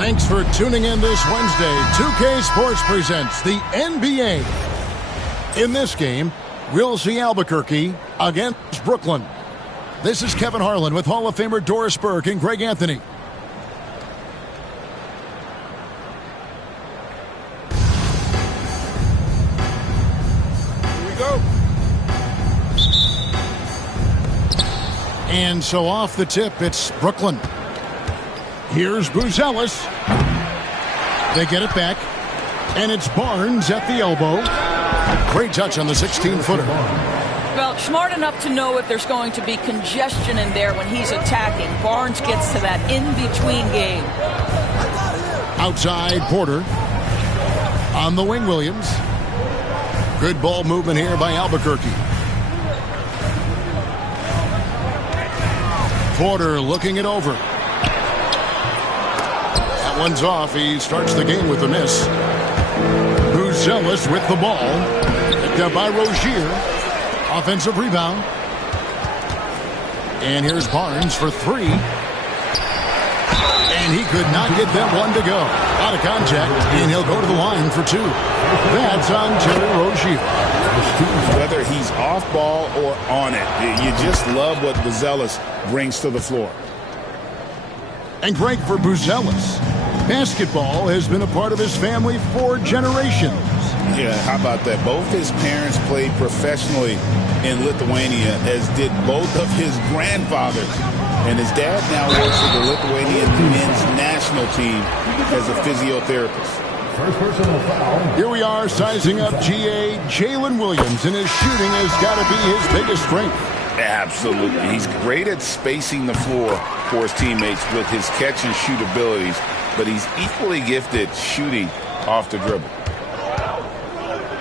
Thanks for tuning in this Wednesday. 2K Sports presents the NBA. In this game, we'll see Albuquerque against Brooklyn. This is Kevin Harlan with Hall of Famer Doris Burke and Greg Anthony. Here we go. And so off the tip, it's Brooklyn. Here's Buzelis. They get it back, and it's Barnes at the elbow. Great touch on the 16-footer. Well, smart enough to know if there's going to be congestion in there when he's attacking. Barnes gets to that in-between game. Outside Porter. On the wing, Williams. Good ball movement here by Albuquerque. Porter looking it over. That one's off. He starts the game with a miss. Buzelis with the ball. Picked up by Rozier. Offensive rebound. And here's Barnes for three. And he could not get that one to go. Out of contact, and he'll go to the line for two. That's on Terry Rozier. Whether he's off ball or on it, you just love what Buzelis brings to the floor. And great for Buzelis. Basketball has been a part of his family for generations. Yeah, how about that? Both his parents played professionally in Lithuania, as did both of his grandfathers. And his dad now works for the Lithuanian men's national team as a physiotherapist. First personal foul. Here we are sizing up GA Jalen Williams, and his shooting has got to be his biggest strength. Absolutely. He's great at spacing the floor for his teammates with his catch and shoot abilities, but he's equally gifted shooting off the dribble.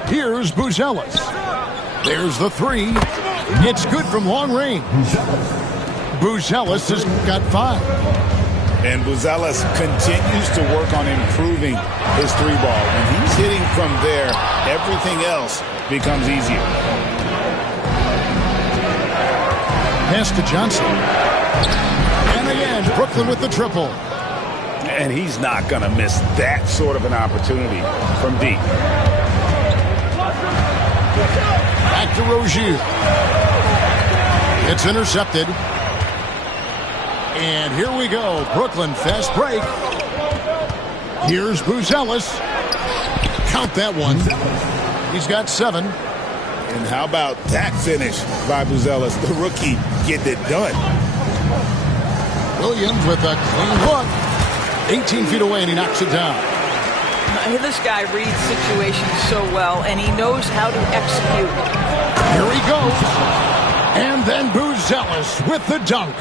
Here's Buzelis. There's the three. It's good from long range. Buzelis has got five. And Buzelis continues to work on improving his three ball. When he's hitting from there, everything else becomes easier. Pass to Johnson. And again, Brooklyn with the triple. And he's not going to miss that sort of an opportunity from deep. Back to Rozier. It's intercepted. And here we go. Brooklyn fast break. Here's Buzelis. Count that one. He's got 7. And how about that finish by Buzelis? The rookie getting it done. Williams with a clean look. 18 feet away, and he knocks it down. This guy reads situations so well, and he knows how to execute. Here he goes. And then Buzelis with the dunk.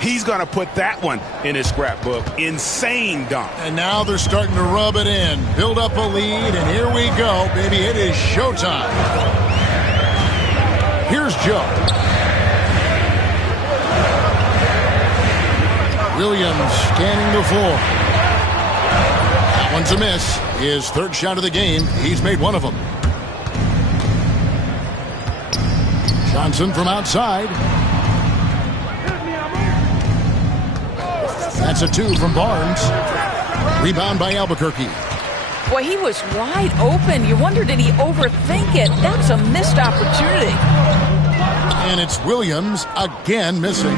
He's going to put that one in his scrapbook. Insane dunk. And now they're starting to rub it in. Build up a lead, and here we go, baby. It is showtime. Here's Joe. Williams scanning the floor. That one's a miss. His third shot of the game. He's made one of them. Johnson from outside. That's a 2 from Barnes. Rebound by Albuquerque. Boy, he was wide open. You wonder, did he overthink it? That's a missed opportunity. And it's Williams again missing.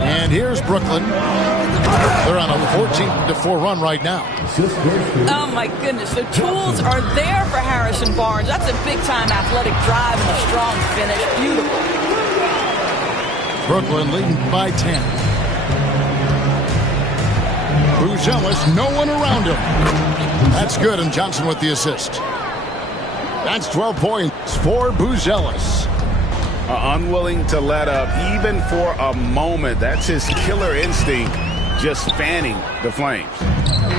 And here's Brooklyn. They're on a 14-4 run right now. Oh, my goodness. The tools are there for Harrison Barnes. That's a big-time athletic drive and a strong finish. Beautiful. Brooklyn leading by 10. Buzelis, no one around him. That's good, and Johnson with the assist. That's 12 points for Buzelis. Unwilling to let up, even for a moment. That's his killer instinct, just fanning the flames.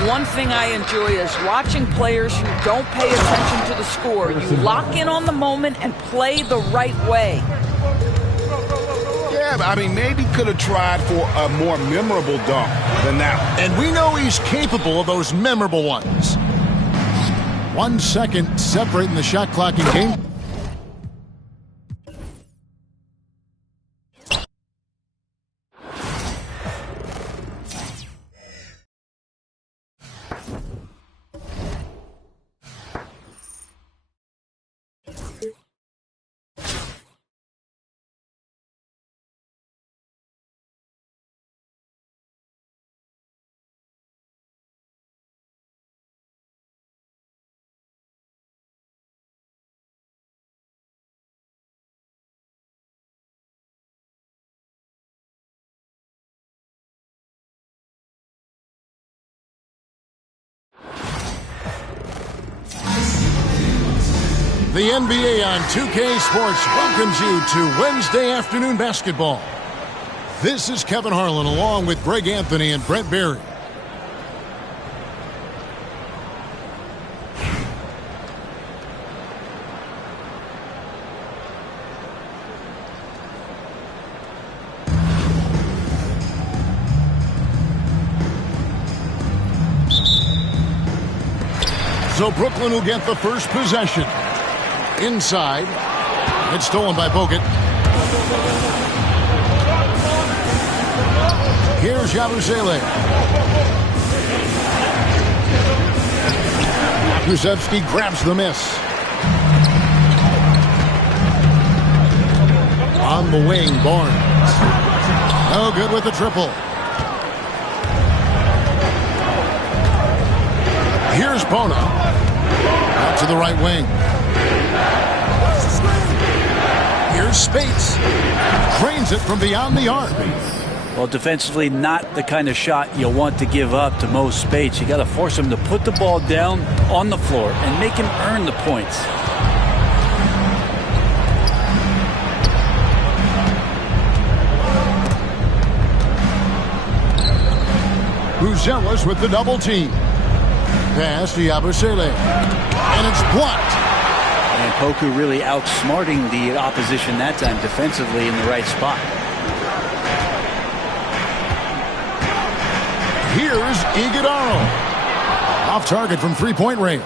One thing I enjoy is watching players who don't pay attention to the score. You lock in on the moment and play the right way. Yeah, I mean, maybe could have tried for a more memorable dunk than that one. And we know he's capable of those memorable ones. 1 second separating the shot clock in game. The NBA on 2K Sports welcomes you to Wednesday afternoon basketball. This is Kevin Harlan along with Greg Anthony and Brent Berry. So Brooklyn will get the first possession. Inside. It's stolen by Bogut. Here's Yabusele. Krzyzewski grabs the miss. On the wing, Barnes. No good with the triple. Here's Bona. Out to the right wing. Here's Spates. Drains it from beyond the arc. Well, defensively, not the kind of shot you'll want to give up to Mo Spates. You got to force him to put the ball down on the floor and make him earn the points. Buzelis with the double team. Pass to Yabusele. And it's blocked. And Poku really outsmarting the opposition that time defensively in the right spot. Here's Iguodala. Off target from three-point range.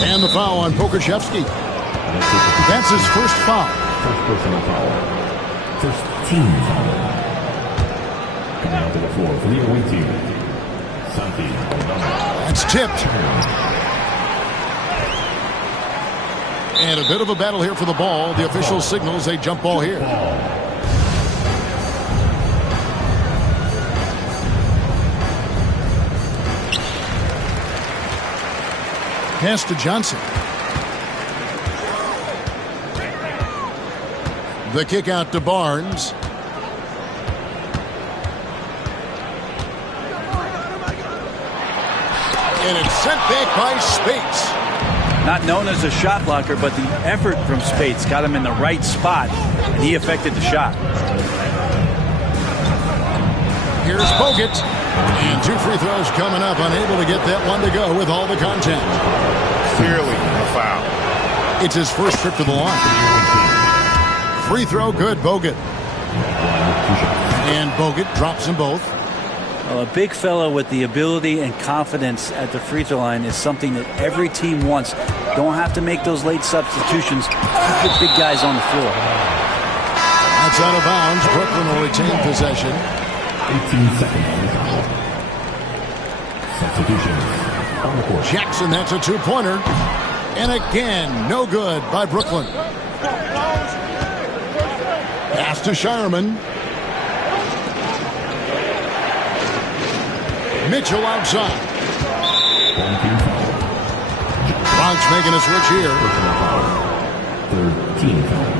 And the foul on Pokuševski. That's his first foul. First personal foul. First team foul. Coming out to the floor for the away team. Santi. That's tipped. And a bit of a battle here for the ball. The official signals a jump ball here. Pass to Johnson. The kick out to Barnes. And it's sent back by Spates. Not known as a shot blocker, but the effort from Spates got him in the right spot, and he affected the shot. Here's Bogut. And two free throws coming up, unable to get that one to go with all the contact. Clearly a foul. It's his first trip to the line. Free throw good, Bogut. And Bogut drops them both. Well, a big fellow with the ability and confidence at the free throw line is something that every team wants. Don't have to make those late substitutions. Keep the big guys on the floor. That's out of bounds. Brooklyn will retain possession. 18 seconds on the clock. Substitutions on the court. Jackson, that's a two-pointer. And again, no good by Brooklyn. Pass to Shireman. Mitchell outside. Bronx making a switch here. Third team foul.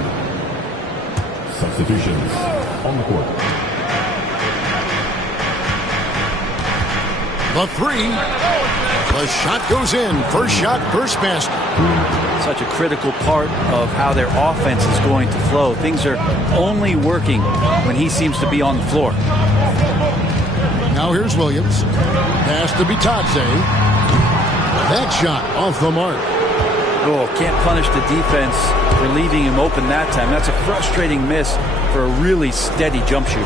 Substitutions on the court. The three. The shot goes in. First shot, first basket. Such a critical part of how their offense is going to flow. Things are only working when he seems to be on the floor. Now here's Williams. Pass to Bitadze. That shot off the mark. Oh, can't punish the defense for leaving him open that time. That's a frustrating miss for a really steady jump shooter.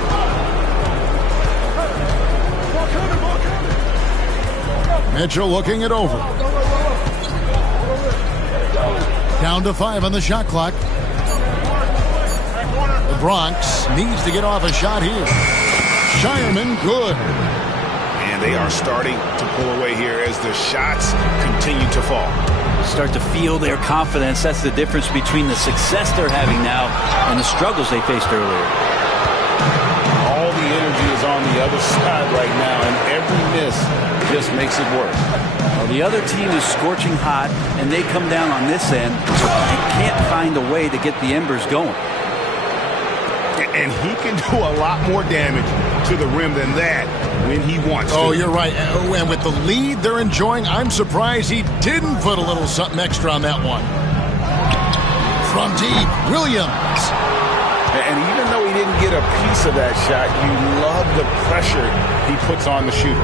Mitchell looking it over. Down to 5 on the shot clock. The Bronx needs to get off a shot here. Shireman, good. And they are starting to pull away here as the shots continue to fall. Start to feel their confidence. That's the difference between the success they're having now and the struggles they faced earlier. All the energy is on the other side right now, and every miss just makes it work. Well, the other team is scorching hot, and they come down on this end and can't find a way to get the embers going. And he can do a lot more damage to the rim than that when he wants to. Oh, you're right. And with the lead they're enjoying, I'm surprised he didn't put a little something extra on that one. From deep, Williams. And even though he didn't get a piece of that shot, you love the pressure he puts on the shooter.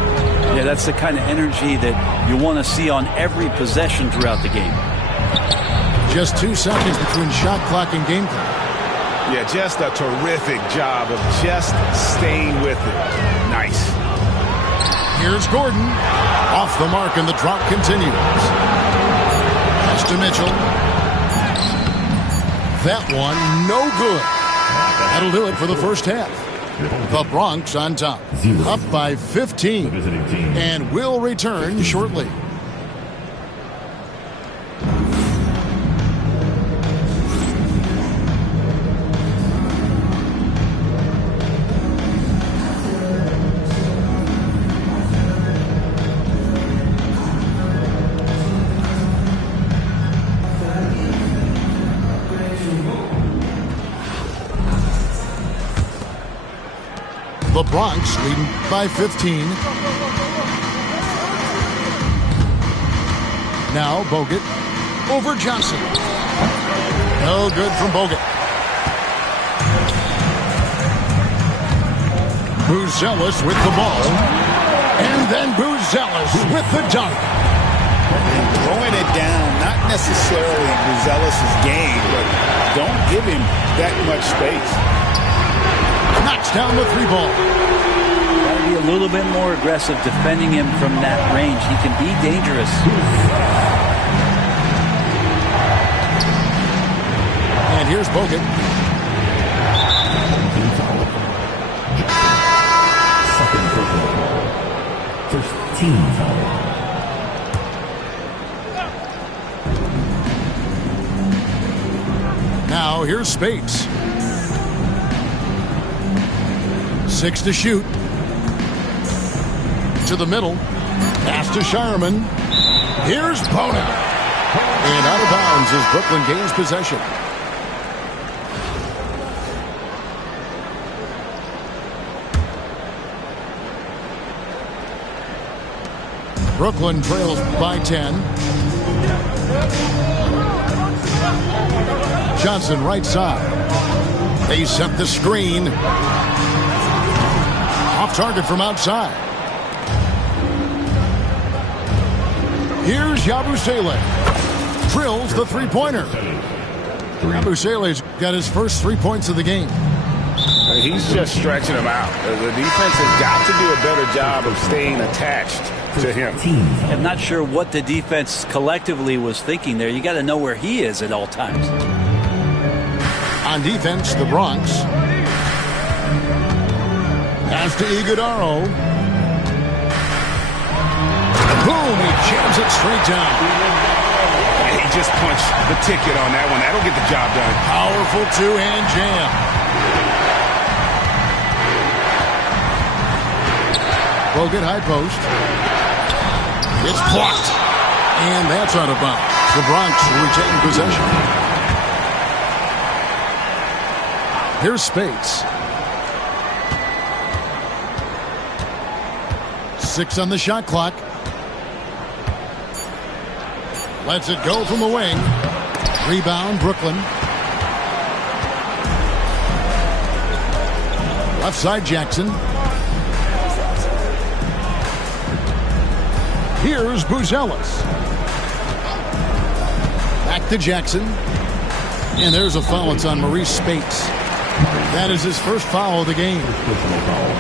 Yeah, that's the kind of energy that you want to see on every possession throughout the game. Just 2 seconds between shot clock and game clock. Yeah, just a terrific job of just staying with it. Nice. Here's Gordon. Off the mark, and the drop continues. Pass to Mitchell. That one, no good. That'll do it for the first half. The Bronx on top, up by 15, and will return shortly. The Bronx leading by 15. Now Bogut over Johnson. No good from Bogut. Buzelis with the ball. And then Buzelis with the dunk. And throwing it down, not necessarily Buzelis' game, but don't give him that much space. Knocks down the 3-ball. Got to be a little bit more aggressive defending him from that range. He can be dangerous. And here's Bogut. Second personal. First team foul. Now here's Spates. 6 to shoot. To the middle. Pass to Shireman. Here's Bona. And out of bounds as Brooklyn gains possession. Brooklyn trails by 10. Johnson right side. They set the screen. Off target from outside. Here's Yabusele. Drills the 3-pointer. Yabusele's got his first 3 points of the game. He's just stretching him out. The defense has got to do a better job of staying attached to him. I'm not sure what the defense collectively was thinking there. You got to know where he is at all times. On defense, the Bronx. Pass to Iguodaro. Boom! He jams it straight down. And he just punched the ticket on that one. That'll get the job done. Powerful 2-hand jam. Bogut high post. It's blocked. And that's out of bounds. The Bronx retain possession. Here's Spates. 6 on the shot clock. Lets it go from the wing. Rebound, Brooklyn. Left side, Jackson. Here's Buzelis. Back to Jackson. And there's a foul. It's on Maurice Spates. That is his first foul of the game. Personal foul.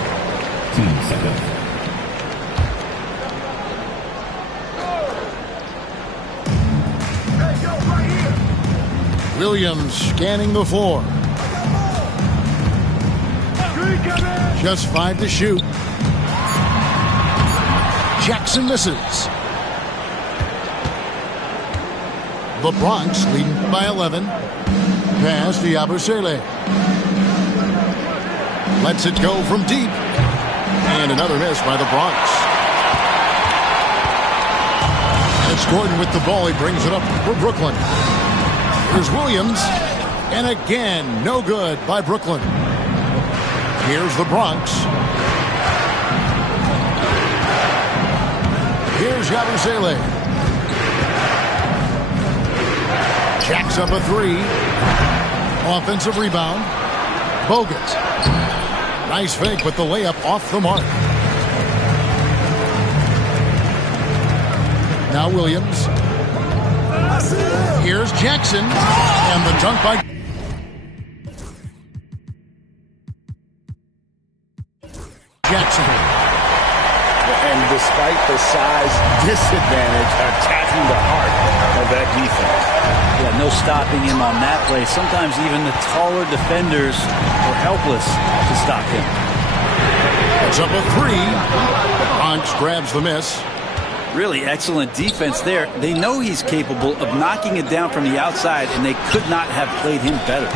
Team second. Williams scanning the floor. Just 5 to shoot. Jackson misses. The Bronx leading by 11. Pass to Yabusele. Lets it go from deep. And another miss by the Bronx. And it's Gordon with the ball. He brings it up for Brooklyn. Here's Williams. And again, no good by Brooklyn. Here's the Bronx. Yabusele. Jacks up a three. Offensive rebound. Bogut. Nice fake, but the layup off the mark. Now Williams. Here's Jackson. And the dunk by Jackson. And despite the size disadvantage, attacking the heart of that defense. Yeah, no stopping him on that play. Sometimes even the taller defenders were helpless to stop him. It's up a three. Bronx grabs the miss. Really excellent defense there. They know he's capable of knocking it down from the outside, and they could not have played him better.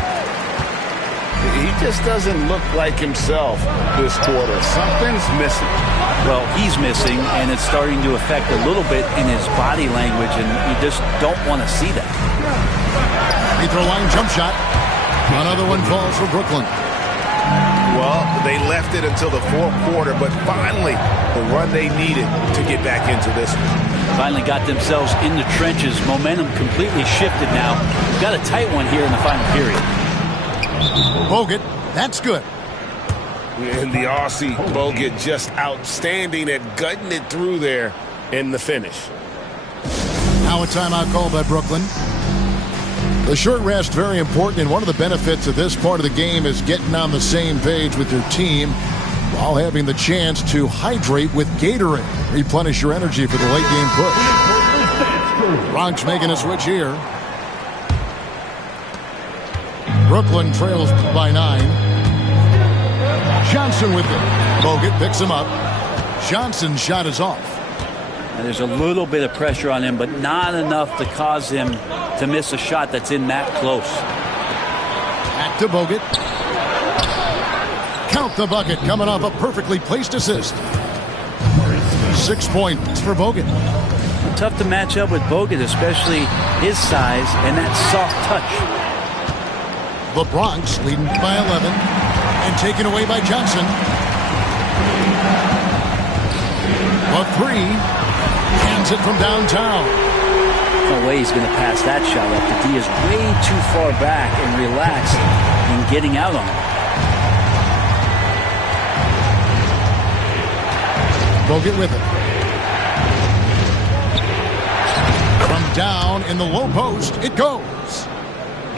He just doesn't look like himself this quarter. Something's missing. Well, he's missing, and it's starting to affect a little bit in his body language, and you just don't want to see that. Free throw line jump shot. Another one falls for Brooklyn. Well, they left it until the fourth quarter, but finally the run they needed to get back into this one. Finally got themselves in the trenches. Momentum completely shifted now. We've got a tight one here in the final period. Bogut, that's good. And the Aussie Bogut just outstanding at gutting it through there in the finish. Now a timeout called by Brooklyn. The short rest, very important, and one of the benefits of this part of the game is getting on the same page with your team while having the chance to hydrate with Gatorade. Replenish your energy for the late game push. Bronx making a switch here. Brooklyn trails by 9. Johnson with it. Bogut picks him up. Johnson's shot is off. And there's a little bit of pressure on him, but not enough to cause him to miss a shot that's in that close. Back to Bogut. Count the bucket coming off a perfectly placed assist. 6 points for Bogut. Tough to match up with Bogut, especially his size and that soft touch. The Bronx leading by 11 and taken away by Johnson. A three. Hands it from downtown. No way he's going to pass that shot up. The D is way too far back and relaxed in getting out on it. Bogut with it. From down in the low post, it goes.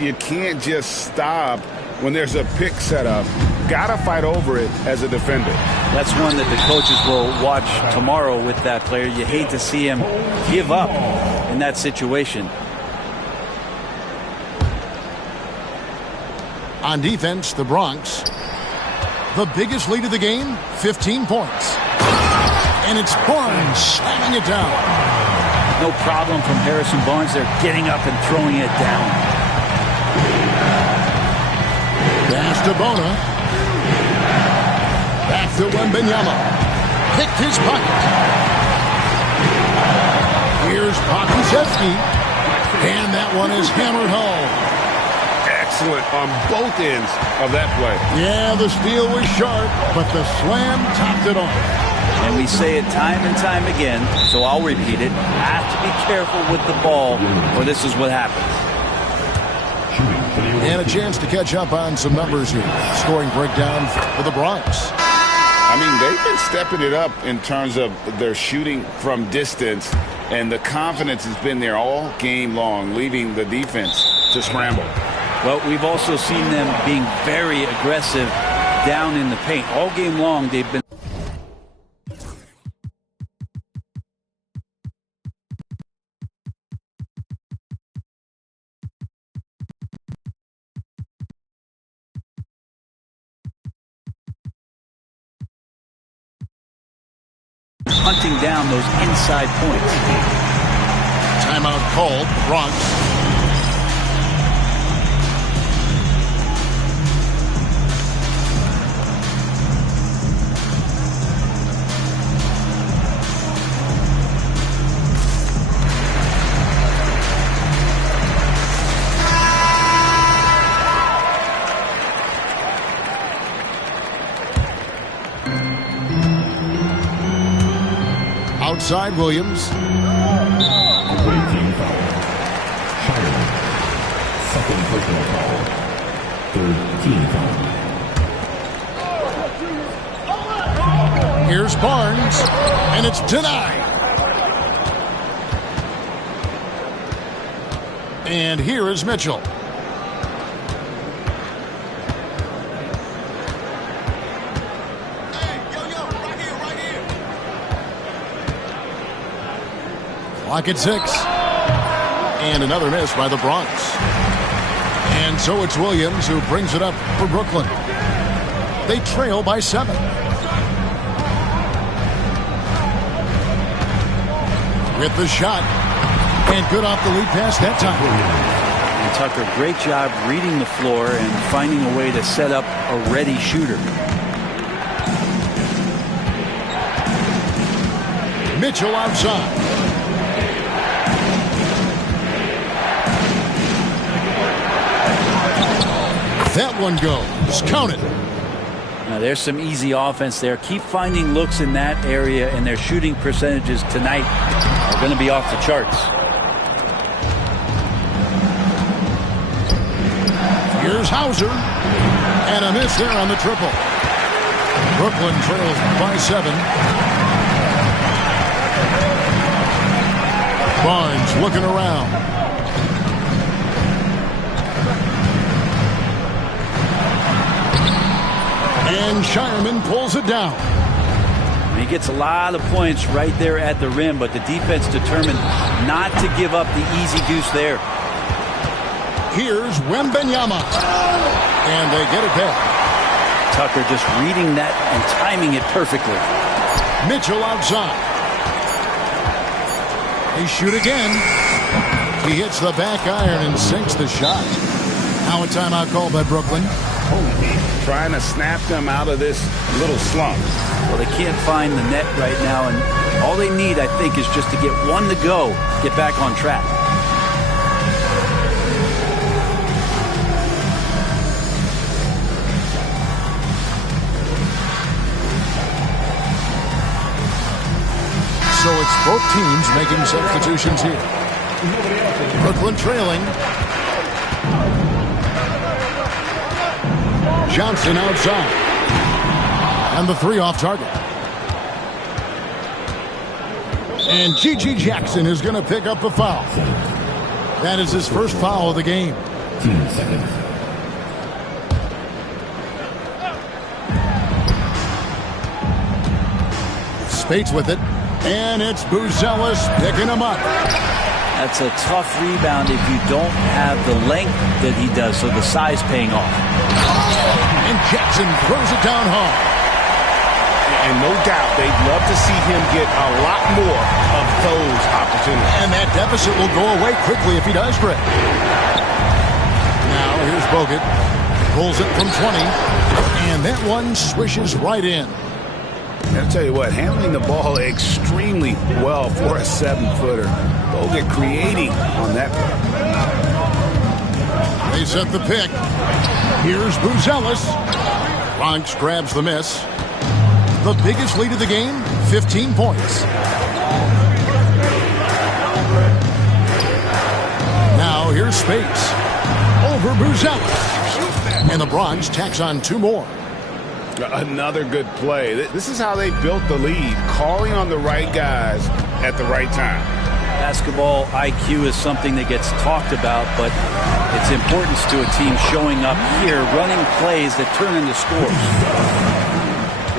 You can't just stop when there's a pick set up. Gotta fight over it as a defender. That's one that the coaches will watch tomorrow with that player. You hate to see him give up in that situation. On defense, the Bronx. The biggest lead of the game, 15 points. And it's Barnes slamming it down. No problem from Harrison Barnes. They're getting up and throwing it down. Pass to Bona. Back to Wembanyama. Picked his pocket. Here's Pokusevski. And that one is hammered home. Excellent on both ends of that play. Yeah, the steal was sharp, but the slam topped it off. And we say it time and time again, so I'll repeat it. Have to be careful with the ball, or this is what happens. And a chance to catch up on some numbers here. Scoring breakdown for the Bronx. I mean, they've been stepping it up in terms of their shooting from distance, and the confidence has been there all game long, leaving the defense to scramble. Well, we've also seen them being very aggressive down in the paint. All game long, they've been hunting down those inside points. Timeout called, Bronx. Outside Williams. Away team foul. Shireman. Second personal foul. Third team foul. Here's Barnes, and it's denied. And here is Mitchell. Clock at 6. And another miss by the Bronx. And so it's Williams who brings it up for Brooklyn. They trail by 7. With the shot. And good off the lead pass that time. And Tucker, great job reading the floor and finding a way to set up a ready shooter. Mitchell outside. That one goes. Count it. Now there's some easy offense there. Keep finding looks in that area, and their shooting percentages tonight are going to be off the charts. Here's Hauser. And a miss there on the triple. Brooklyn trails by 7. Barnes looking around. And Shireman pulls it down. He gets a lot of points right there at the rim, but the defense determined not to give up the easy deuce there. Here's Wembanyama. And they get it back. Tucker just reading that and timing it perfectly. Mitchell outside. They shoot again. He hits the back iron and sinks the shot. Now a timeout called by Brooklyn. Trying to snap them out of this little slump. Well, they can't find the net right now, and all they need, I think, is just to get one to go, get back on track. So it's both teams making substitutions here. Brooklyn trailing. Johnson outside. And the 3 off target. And G.G. Jackson is going to pick up a foul. That is his first foul of the game. 2 seconds. Spates with it. And it's Buzelis picking him up. That's a tough rebound if you don't have the length that he does, so the size paying off. And Jackson throws it down hard. And no doubt they'd love to see him get a lot more of those opportunities. And that deficit will go away quickly if he does break. Now here's Bogut. Pulls it from 20. And that one swishes right in. I'll tell you what, handling the ball extremely well for a 7-footer. Bogut creating on that. They set the pick. Here's Buzelis. Bronx grabs the miss. The biggest lead of the game, 15 points. Now here's Spates. Over Buzelis. And the Bronx tacks on 2 more. Another good play. This is how they built the lead, calling on the right guys at the right time. Basketball IQ is something that gets talked about, but its importance to a team showing up here, running plays that turn into scores.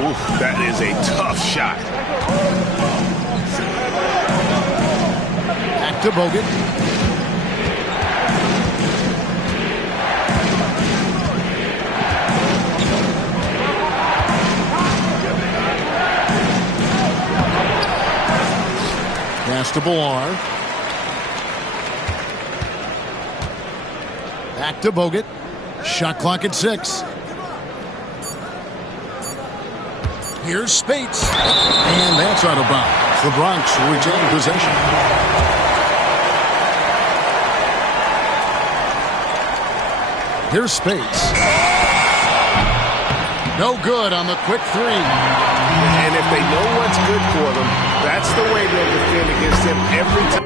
Oof, that is a tough shot. Back to Bogut. Pass to Billar. Back to Bogut. Shot clock at 6. Here's Spates. And that's out of bounds. The Bronx will retain possession. Here's Spates. No good on the quick 3. And if they know what's good for them, that's the way they'll defend against him every time.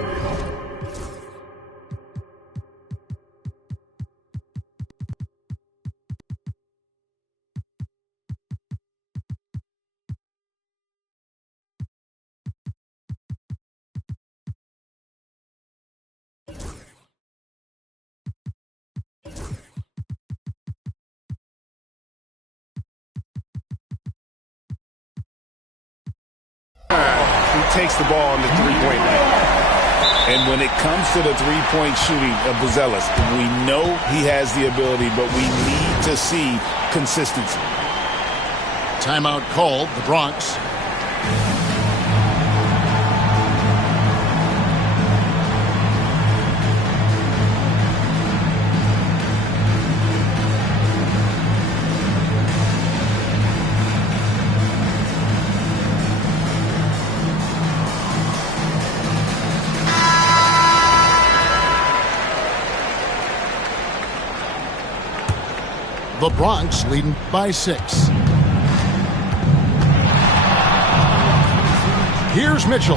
He takes the ball on the three-point line. And when it comes to the three-point shooting of Buzelis, we know he has the ability, but we need to see consistency. Timeout called, the Bronx. The Bronx leading by 6. Here's Mitchell.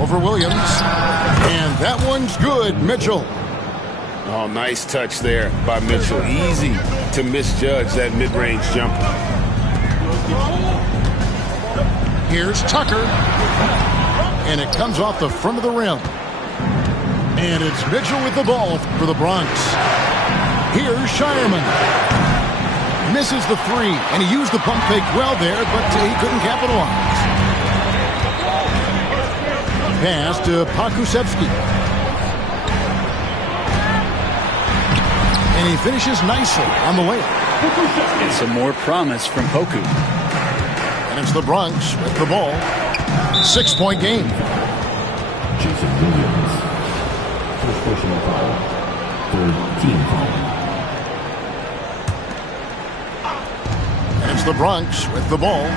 Over Williams. And that one's good, Mitchell. Oh, nice touch there by Mitchell. Easy to misjudge that mid-range jumper. Here's Tucker. And it comes off the front of the rim. And it's Mitchell with the ball for the Bronx. Here's Shireman. Misses the three, and he used the pump fake well there, but he couldn't capitalize. Pass to Pakusevsky. And he finishes nicely on the layup. And some more promise from Poku. And it's the Bronx with the ball. 6-point game. Jason Williams. First personal foul. Third team foul. And it's the Bronx with the ball.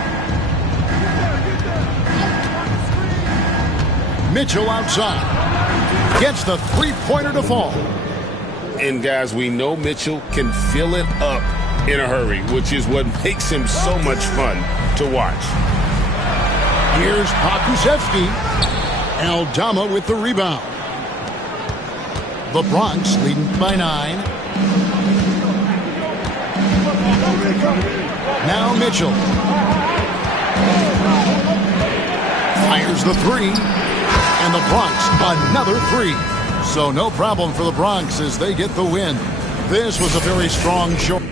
Mitchell outside. Gets the three-pointer to fall. And, guys, we know Mitchell can fill it up in a hurry, which is what makes him so much fun to watch. Here's Pakusevsky. Aldama with the rebound. The Bronx leading by 9. Now Mitchell. Fires the three. And the Bronx another three. So no problem for the Bronx as they get the win. This was a very strong show.